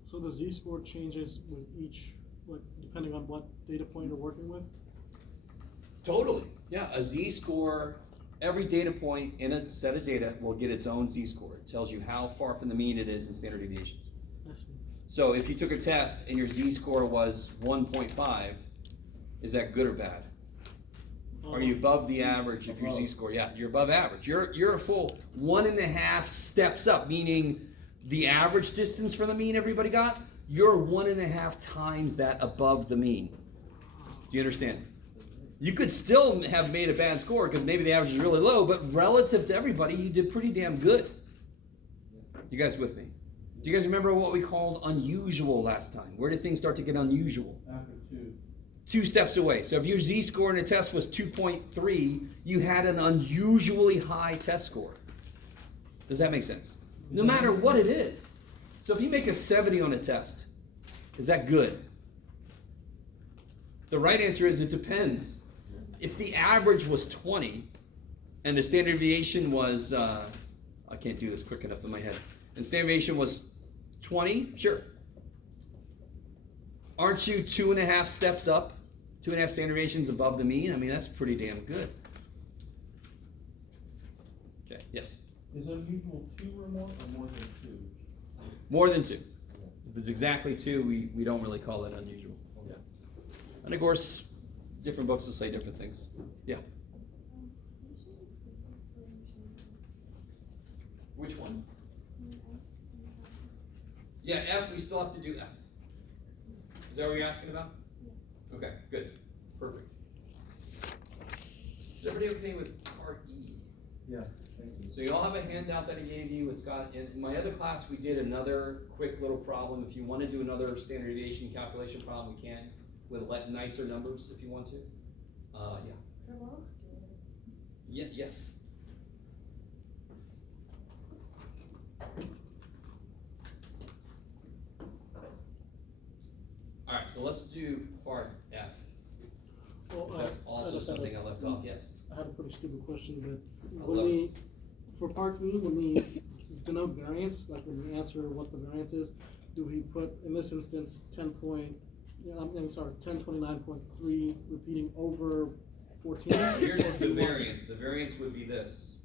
So the z-score changes with each, like, depending on what data point you're working with? Totally, yeah, a z-score, every data point in a set of data will get its own z-score. It tells you how far from the mean it is in standard deviations. I see. So if you took a test and your z-score was 1.5, is that good or bad? Are you above the average if your z-score? Yeah, you're above average. You're a full 1.5 steps up, meaning the average distance from the mean everybody got, you're 1.5 times that above the mean. Do you understand? You could still have made a bad score because maybe the average is really low, but relative to everybody, you did pretty damn good. You guys with me? Do you guys remember what we called unusual last time? Where did things start to get unusual? After 2. 2 steps away. So if your z-score in a test was 2.3, you had an unusually high test score. Does that make sense? No matter what it is. So if you make a 70 on a test, is that good? The right answer is it depends. If the average was 20 and the standard deviation was, I can't do this quick enough in my head, and standard deviation was 20, sure. Aren't you 2.5 steps up? 2.5 standard deviations above the mean? I mean, that's pretty damn good. Okay, yes? Is unusual 2 or more than 2? More than 2. If it's exactly 2, we don't really call it unusual. Yeah. And of course, different books will say different things. Yeah. Which one? Yeah, F, we still have to do F. Is that what you're asking about? Yeah. Okay, good. Perfect. Is everybody okay with part E? Yeah, thank you. So you all have a handout that I gave you. It's got, in my other class, we did another quick little problem. If you want to do another standard deviation calculation problem, we can, with nicer numbers if you want to. Yeah. Yeah, yes. All right, so let's do part F. Well, 'Cause that's also something I left off, yes. I had a pretty stupid question, but I when love we, for part E, when we denote variance, like when we answer what the variance is, do we put, in this instance, 1029.3 repeating over 14? Here's the variance. The variance would be this.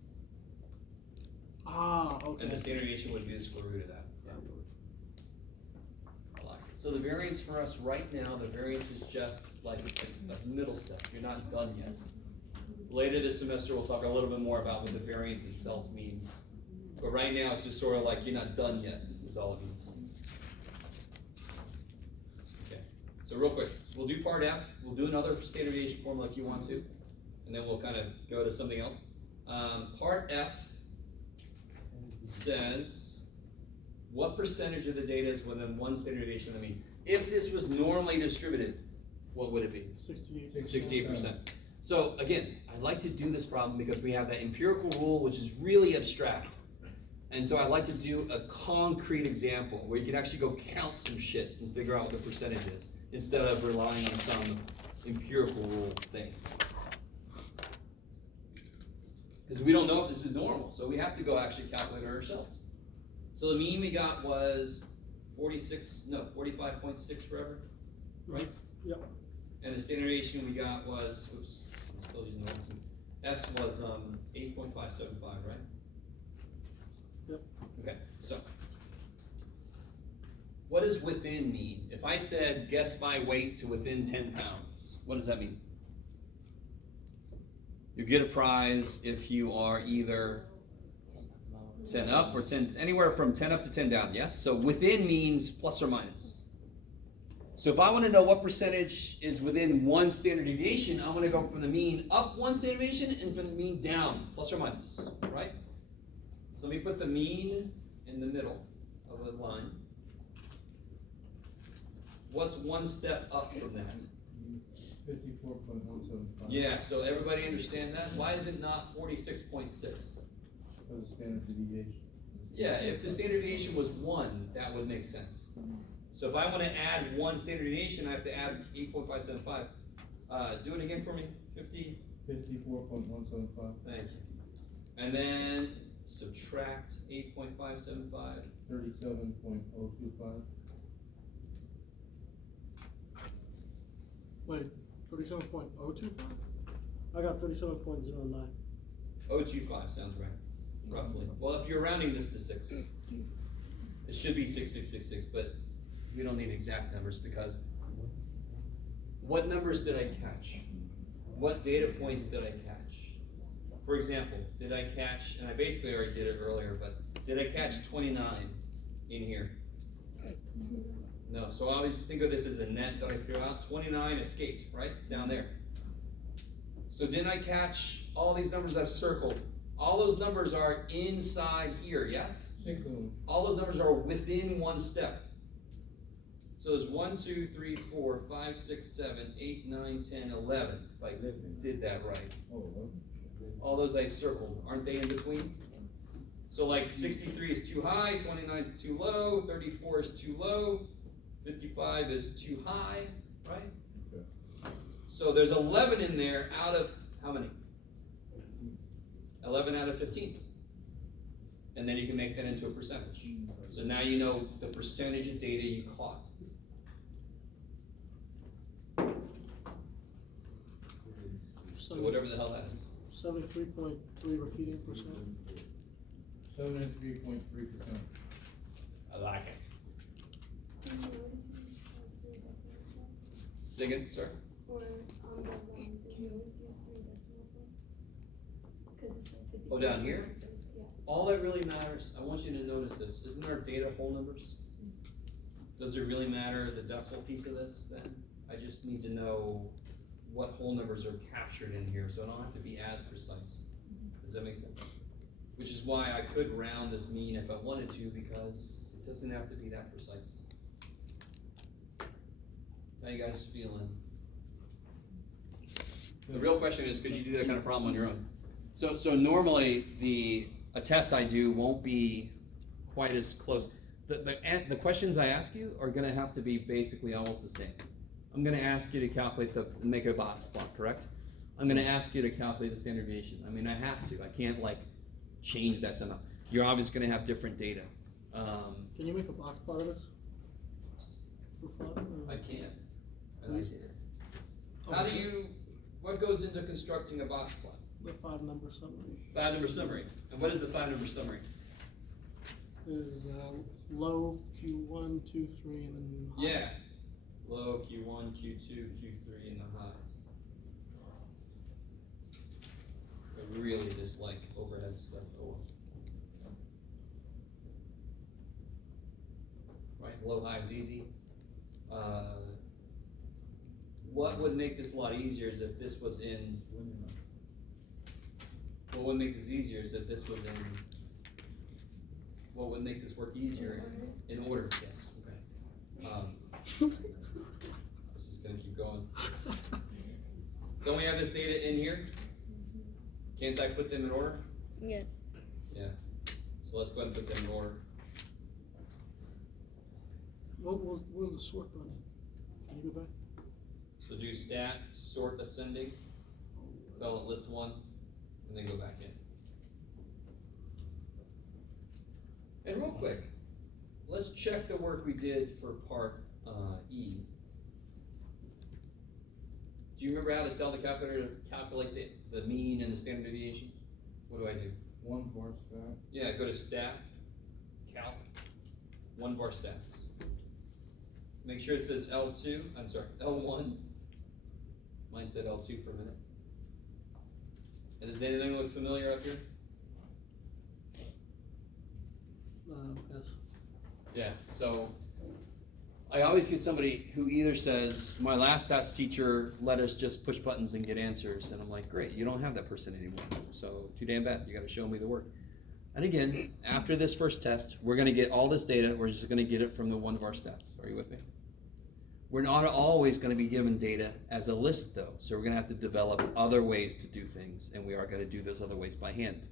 Ah, okay. And the standard deviation would be the square root of that. Yeah. I like it. So the variance for us right now, the variance is just like a middle step. You're not done yet. Later this semester, we'll talk a little bit more about what the variance itself means. But right now, it's just sort of like you're not done yet, is all it means. Okay, so real quick, we'll do part F. We'll do another standard deviation formula if you want to. And then we'll kind of go to something else. Part F says, what percentage of the data is within one standard deviation of the mean? If this was normally distributed, what would it be? 68%. 68%. So again, I'd like to do this problem because we have that empirical rule, which is really abstract. And so I'd like to do a concrete example where you can actually go count some shit and figure out what the percentage is, instead of relying on some empirical rule thing. Because we don't know if this is normal, so we have to go actually calculate it ourselves. So the mean we got was 45.6 forever, right? Yep. And the standard deviation we got was, oops, I'm still using the wrong one. S was 8.575, right? Yep. Okay, so what is within mean? If I said guess my weight to within 10 pounds, what does that mean? You get a prize if you are either 10 up or 10, anywhere from 10 up to 10 down, yes? So within means plus or minus. So if I want to know what percentage is within one standard deviation, I'm going to go from the mean up one standard deviation and from the mean down, plus or minus, right? So let me put the mean in the middle of the line. What's one step up from that? 54.175. Yeah, so everybody understand that? Why is it not 46.6? Because of standard deviation. Yeah, if the standard deviation was 1, that would make sense. So if I want to add 1 standard deviation, I have to add 8.575. Do it again for me. 50. 54.175. Thank you. And then subtract 8.575. 37.025. Wait, 37.025? I got 37.09. 025 sounds right, roughly. Well, if you're rounding this to 6, it should be 6666, but we don't need exact numbers because what numbers did I catch? What data points did I catch? For example, did I catch, and I basically already did it earlier, but did I catch 29 in here? No, so I always think of this as a net that I threw out. 29 escaped, right? It's down there. So didn't I catch all these numbers I've circled? All those numbers are inside here, yes? 6 of them. All those numbers are within one step. So there's 1, 2, 3, 4, 5, 6, 7, 8, 9, 10, 11. If I did that right. Oh, well. All those I circled, aren't they in between? So like 63 is too high, 29 is too low, 34 is too low, 55 is too high, right? Okay. So there's 11 in there out of how many? 11 out of 15. And then you can make that into a percentage. So now you know the percentage of data you caught. So whatever the hell that is. 73.3 repeating percent. 73.3%. I like it. Can you always use 3 decimal points? Say again, sir? Or on the one, did you always use 3 decimal points? Because it's like 50. Oh, down here? Yeah. All that really matters, I want you to notice this, isn't our data whole numbers? Does it really matter the decimal piece of this then? I just need to know what whole numbers are captured in here, so I don't have to be as precise. Does that make sense? Which is why I could round this mean if I wanted to, because it doesn't have to be that precise. How you guys feeling? The real question is, could you do that kind of problem on your own? So normally, a test I do won't be quite as close. The questions I ask you are gonna have to be basically almost the same. I'm gonna ask you to calculate make a box plot, correct? I'm gonna ask you to calculate the standard deviation. I mean, I have to, I can't like change that somehow. You're obviously gonna have different data. Can you make a box plot of this? For fun? I or- can't. Please. How do you, what goes into constructing a box plot? The 5-number summary 5-number summary. And what is the 5-number summary? is low Q1, 2, 3, and then high. Yeah. Low, Q1, Q2, Q3, and the high. I really dislike overhead stuff. Oh. Right, low, high is easy. What would make this a lot easier is if this was in, what would make this easier is if this was in, what would make this work easier? In order, yes, okay. I was just gonna keep going. Don't we have this data in here? Can't I put them in order? Yes. Yeah. So let's go ahead and put them in order. What was the sort button? Can you go back? So do stat, sort ascending, fill at list 1, and then go back in. And real quick, let's check the work we did for part E. Do you remember how to tell the calculator to calculate the mean and the standard deviation? What do I do? 1 bar stat. Yeah, go to stat, calc, 1 bar stats. Make sure it says L2, I'm sorry, L1. Mine said L2 for a minute. And does anything look familiar up here? Yeah, so I always get somebody who either says, my last stats teacher let us just push buttons and get answers, and I'm like, great, you don't have that person anymore, so too damn bad, you gotta show me the work. And again, after this first test, we're gonna get all this data, we're just gonna get it from the one of our stats, are you with me? We're not always gonna be given data as a list though, so we're gonna have to develop other ways to do things, and we are gonna do those other ways by hand.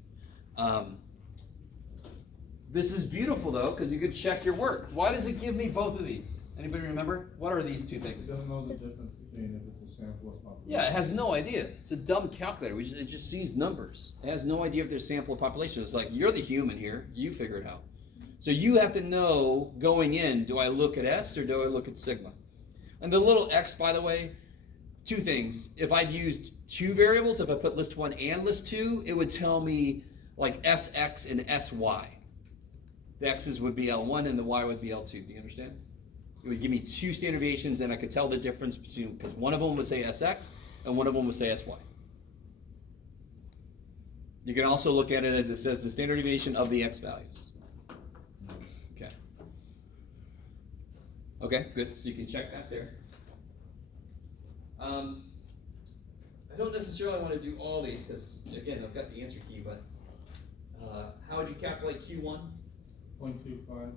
This is beautiful though, because you could check your work. Why does it give me both of these? Anybody remember? What are these two It things? doesn't know the difference between if it's a sample or population. Yeah, it has no idea. It's a dumb calculator. It just sees numbers. It has no idea if there's sample or population. It's like, you're the human here. You figure it out. So you have to know going in, do I look at S or do I look at sigma? And the little X, by the way, two things. If I'd used two variables, if I put list 1 and list 2, it would tell me like SX and SY. The X's would be L1 and the Y would be L2. Do you understand? It would give me two standard deviations and I could tell the difference between, because one of them would say SX and one of them would say SY. You can also look at it as it says the standard deviation of the X values. Okay. Okay, good. So you can check that there. I don't necessarily want to do all these because, again, I've got the answer key, but how would you calculate Q1? 0.25.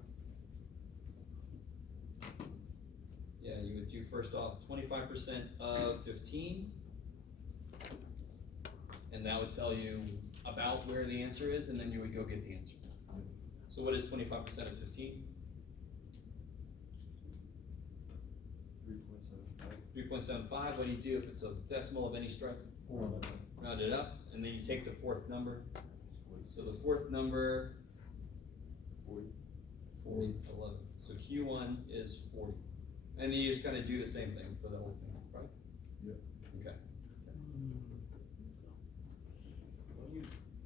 Yeah, you would do first off 25% of 15, and that would tell you about where the answer is, and then you would go get the answer. So what is 25% of 15? 3.75. What do you do if it's a decimal of any stripe? 4. Round it up, and then you take the fourth number. So the fourth number, 40, 11. So Q1 is 40. And then you just kind of do the same thing for the whole thing, right? Yeah. Okay.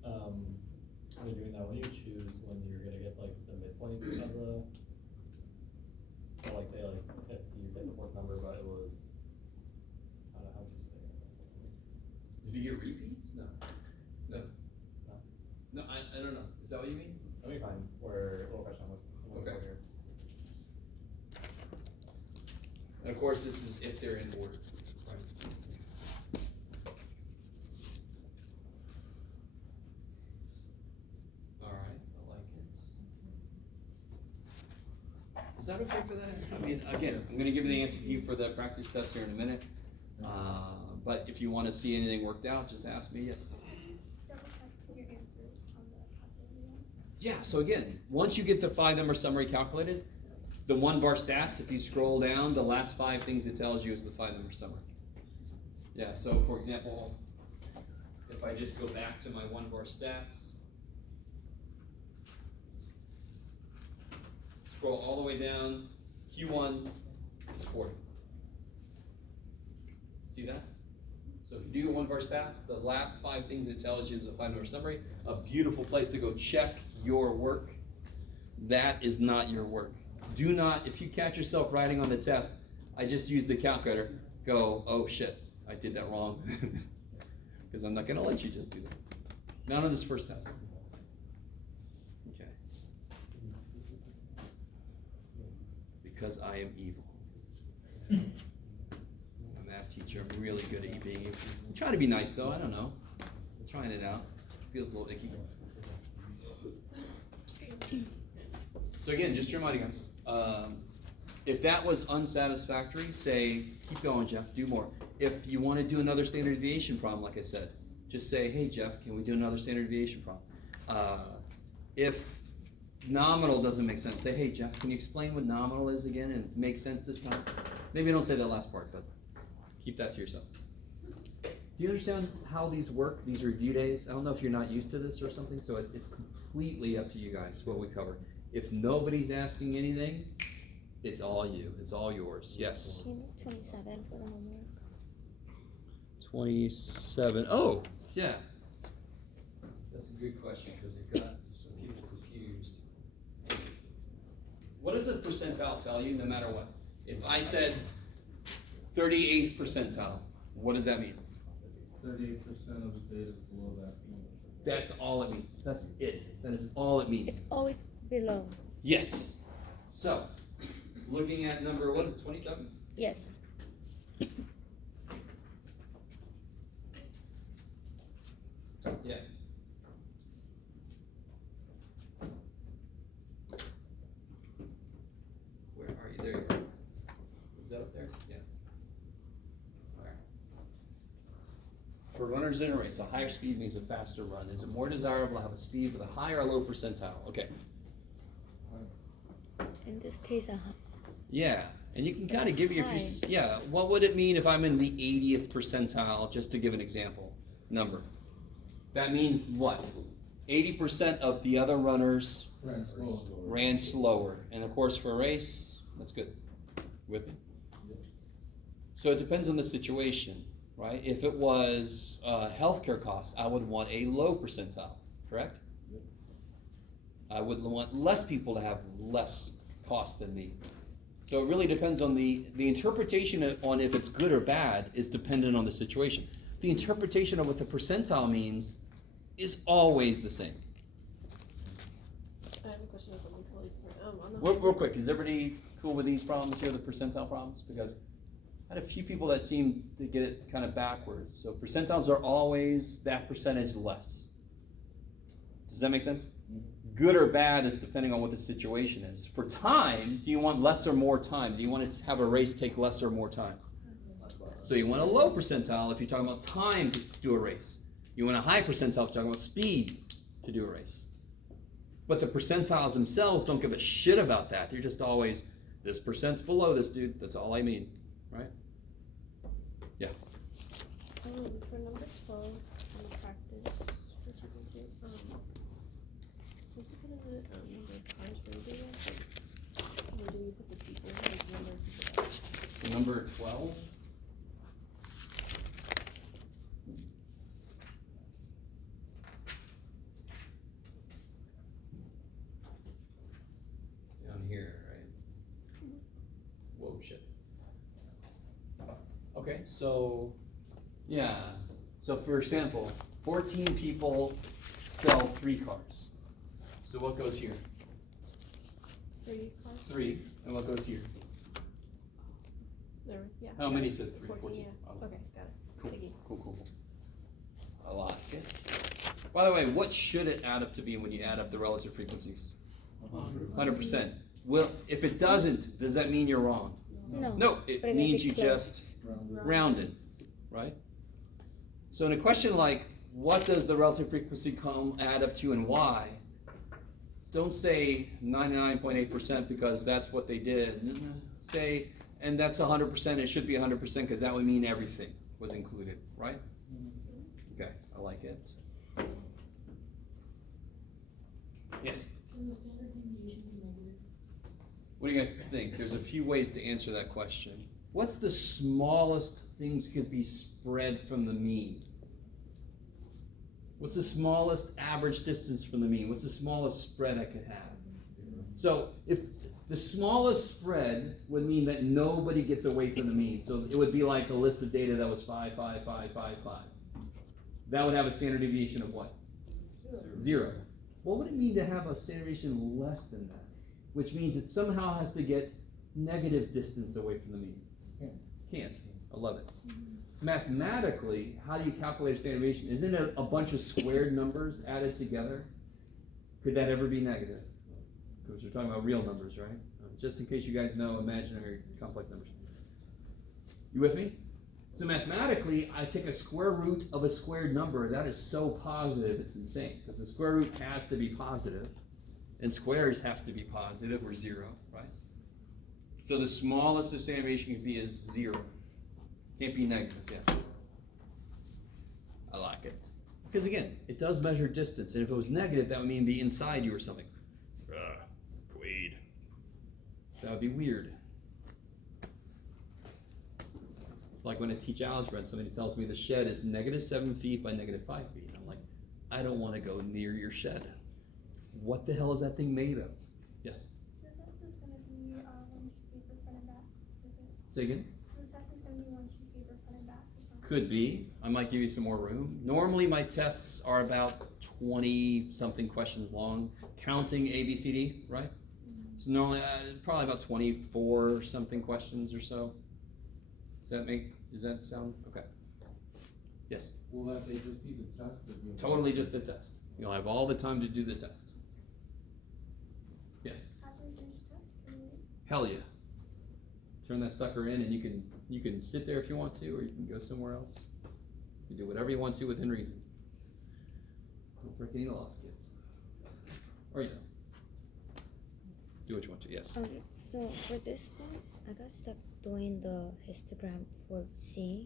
When you're doing that, when you choose when you're gonna get like the midpoint of the, so like say like if you get the fourth number, but it was, how would you say it? If you get repeats? No. No. No, I don't know. Is that what you mean? Let me find where, a little question I'm looking Okay. for here. And of course, this is if they're in order, right? All right, I like it. Is that okay for that? I mean, again, I'm gonna give you the answer key for the practice test here in a minute. But if you wanna see anything worked out, just ask me, yes. Double check your answers on the calculator. Yeah, so again, once you get the 5-number summary calculated, the 1-bar stats, if you scroll down, the last 5 things it tells you is the 5-number summary. Yeah, so for example, if I just go back to my 1-bar stats, scroll all the way down, Q1 is 40. See that? So if you do 1-bar stats, the last 5 things it tells you is a 5-number summary, a beautiful place to go check your work. That is not your work. Do not, if you catch yourself writing on the test, I just use the calculator, go, oh shit, I did that wrong. Because I'm not gonna let you just do that. None of this first test. Okay. Because I am evil. I'm a math teacher, I'm really good at being evil. I'm trying to be nice though, I don't know. I'm trying it out. Feels a little icky. So again, just to remind you guys, if that was unsatisfactory, say, keep going, Jeff, do more. If you want to do another standard deviation problem, like I said, just say, hey, Jeff, can we do another standard deviation problem? If nominal doesn't make sense, say, hey, Jeff, can you explain what nominal is again and make sense this time? Maybe don't say that last part, but keep that to yourself. Do you understand how these work, these review days? I don't know if you're not used to this or something, so it's completely up to you guys what we cover. If nobody's asking anything, it's all you. It's all yours. Yes. 27 for the homework. 27. Oh, yeah. That's a good question because it got some people confused. What does a percentile tell you no matter what? If I said 38th percentile, what does that mean? 38% of the data is below that. That's all it means. That's it. That is all it means. It's always below. Yes. So, looking at number, what is it, 27? Yes. Yeah. Where are you? There you are. Is that up there? Yeah. Alright. For runners in a race, a higher speed means a faster run. Is it more desirable to have a speed with a high or low percentile? Okay. In this case, Yeah, and you can kind of give it if High. yeah, what would it mean if I'm in the 80th percentile, just to give an example number? That means what? 80% of the other runners ran slower. And of course, for a race, that's good. With me? So it depends on the situation, right? If it was healthcare costs, I would want a low percentile, correct? I would want less people to have less cost than me. So it really depends on the interpretation on if it's good or bad is dependent on the situation. The interpretation of what the percentile means is always the same. I have a question on something totally different. Real quick, is everybody cool with these problems here, the percentile problems? Because I had a few people that seem to get it kind of backwards. So percentiles are always that percentage less. Does that make sense? Good or bad is depending on what the situation is. For time, do you want less or more time? Do you want to have a race take less or more time? So you want a low percentile if you're talking about time to do a race. You want a high percentile if you're talking about speed to do a race. But the percentiles themselves don't give a shit about that. They're just always, this percent's below this dude. That's all I mean, right? Yeah. For number 12, on the practice, for second grade, it says to put in the number of cars for the data, but where do we put the people? Like the number of people? So number 12. Down here, right? Whoa, shit. Okay, so, yeah. So for example, 14 people sell 3 cars. So what goes here? 3 cars? 3. And what goes here? There, yeah. How many said 3? 14, yeah. Oh, Okay, got it. Cool, Thank you. cool. I like it. By the way, what should it add up to be when you add up the relative frequencies? 100%. Well, if it doesn't, does that mean you're wrong? no. No, it But it means can you be close. just rounded, right? So in a question like, what does the relative frequency add up to and why? Don't say 99.8% because that's what they did. Say, and that's 100%, it should be 100% because that would mean everything was included, right? Okay, I like it. Yes? Can the standard deviation be negative? What do you guys think? There's a few ways to answer that question. What's the smallest things could be spread from the mean? What's the smallest average distance from the mean? What's the smallest spread I could have? So if the smallest spread would mean that nobody gets away from the mean. So it would be like a list of data that was 5, 5, 5, 5, 5. That would have a standard deviation of what? 0. What would it mean to have a standard deviation less than that? Which means it somehow has to get negative distance away from the mean. Can't. I love it. Mathematically, how do you calculate a standard deviation? Isn't it a bunch of squared numbers added together? Could that ever be negative? Because we're talking about real numbers, right? Just in case you guys know imaginary complex numbers. You with me? So mathematically, I take a square root of a squared number. That is so positive, it's insane. Because the square root has to be positive, and squares have to be positive or 0, right? So the smallest the standard deviation can be is 0. Can't be negative, yeah. I like it. Because again, it does measure distance, and if it was negative, that would mean be inside you or something. Quaid. That would be weird. It's like when I teach algebra and somebody tells me the shed is -7 feet by -5 feet. I'm like, I don't want to go near your shed. What the hell is that thing made of? Yes? The test is going to be 1 sheet paper front and back, is it? Say again? The test is going to be 1 sheet paper front and back. Could be. I might give you some more room. Normally my tests are about 20 something questions long, counting A, B, C, D, right? So normally, probably about 24 something questions or so. Does that sound, okay? Yes, Will that they just be the test? Or do you- totally just the test. You'll have all the time to do the test. Yes, hell yeah. Turn that sucker in and you can sit there if you want to, or you can go somewhere else. You can do whatever you want to within reason. Don't break any laws, kids. Or you know. Do what you want to, yes. Okay, so for this one, I got stuck doing the histogram for C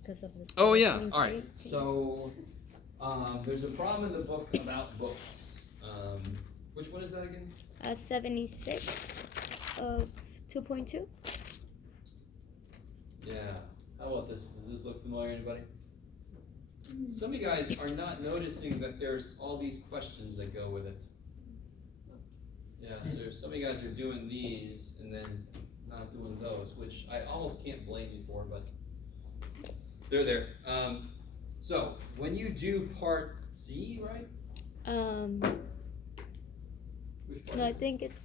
because of this. Oh yeah, alright, so, there's a problem in the book about books. Which one is that again? 76 of 2.2. Yeah, how about this? Does this look familiar, anybody? Some of you guys are not noticing that there's all these questions that go with it. Yeah, so some of you guys are doing these and then not doing those, which I almost can't blame you for, but they're there. So when you do part C, right? Which part No, I is it? think it's.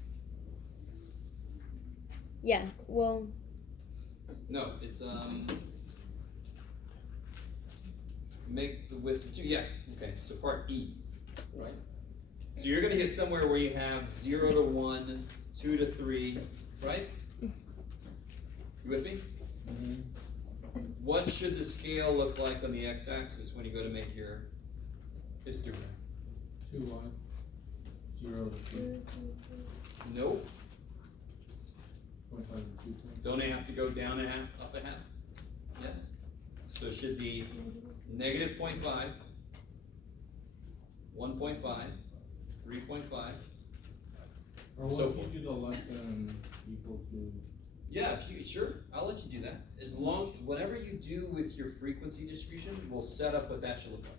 Yeah, well, No, it's make the width 2. Yeah, okay. So part E, right? So you're gonna get somewhere where you have 0 to 1, 2 to 3, right? You with me? What should the scale look like on the x-axis when you go to make your histogram? 2, 1, 0 to 2, Nope. 0.5 to 2. Don't I have to go down a half, up a half? Yes. So it should be negative 0.5, 1.5, 3.5. Or So what if you do the less than equal to? Yeah, if you, sure, I'll let you do that. As long, whatever you do with your frequency distribution will set up what that should look like.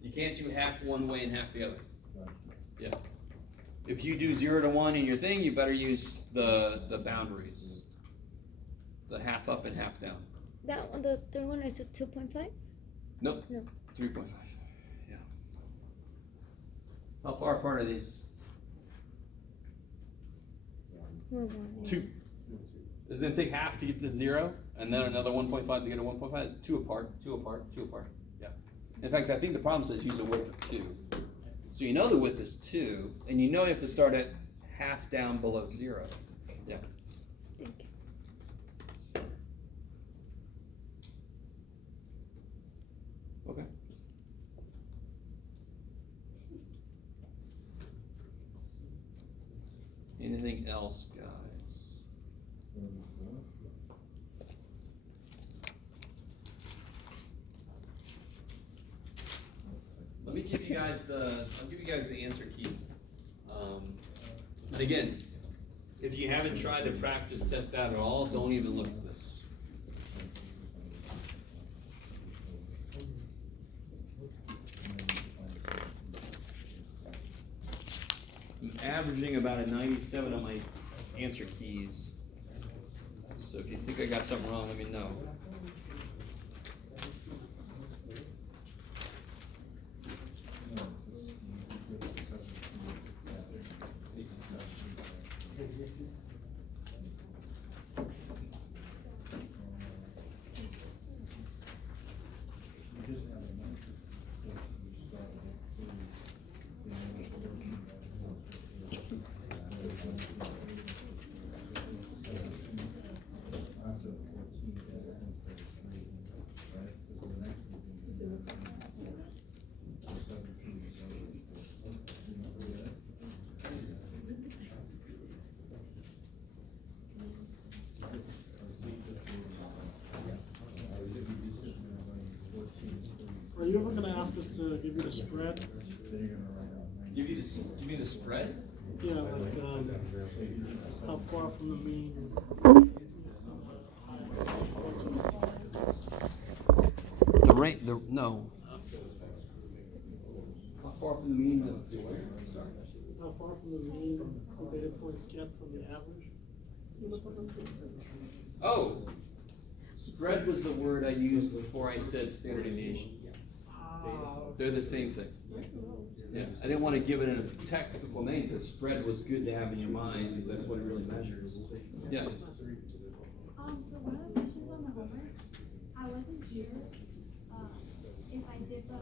You can't do half one way and half the other. Yeah. If you do 0 to 1 in your thing, you better use the boundaries. The half up and half down. that one, the third one is a 2.5. Nope. No. 3.5. Yeah. How far apart are these? We're one. 2. Does it take half to get to 0, and then another 1.5 to get to 1.5? It's 2 apart, 2 apart, 2 apart. Yeah. In fact, I think the problem says use a width of 2. So you know the width is 2, and you know you have to start at half down below 0. Yeah. Thank you. Okay. Anything else, guys? Let me give you guys I'll give you guys the answer key. And again, if you haven't tried the practice test out at all, don't even look at this. I'm averaging about a 97 on my answer keys. So if you think I got something wrong, let me know. Are you ever gonna ask us to give you the spread? Give you the spread? Yeah, like, how far from the mean? The rate, no. How far from the mean to where? Sorry. How far from the mean the data points get from the average? Oh, spread was the word I used before I said standard deviation. They're the same thing. Yeah, I didn't wanna give it a technical name, because spread was good to have in your mind, because that's what it really measures. Yeah, So one of the questions on the homework, I wasn't sure, if I did the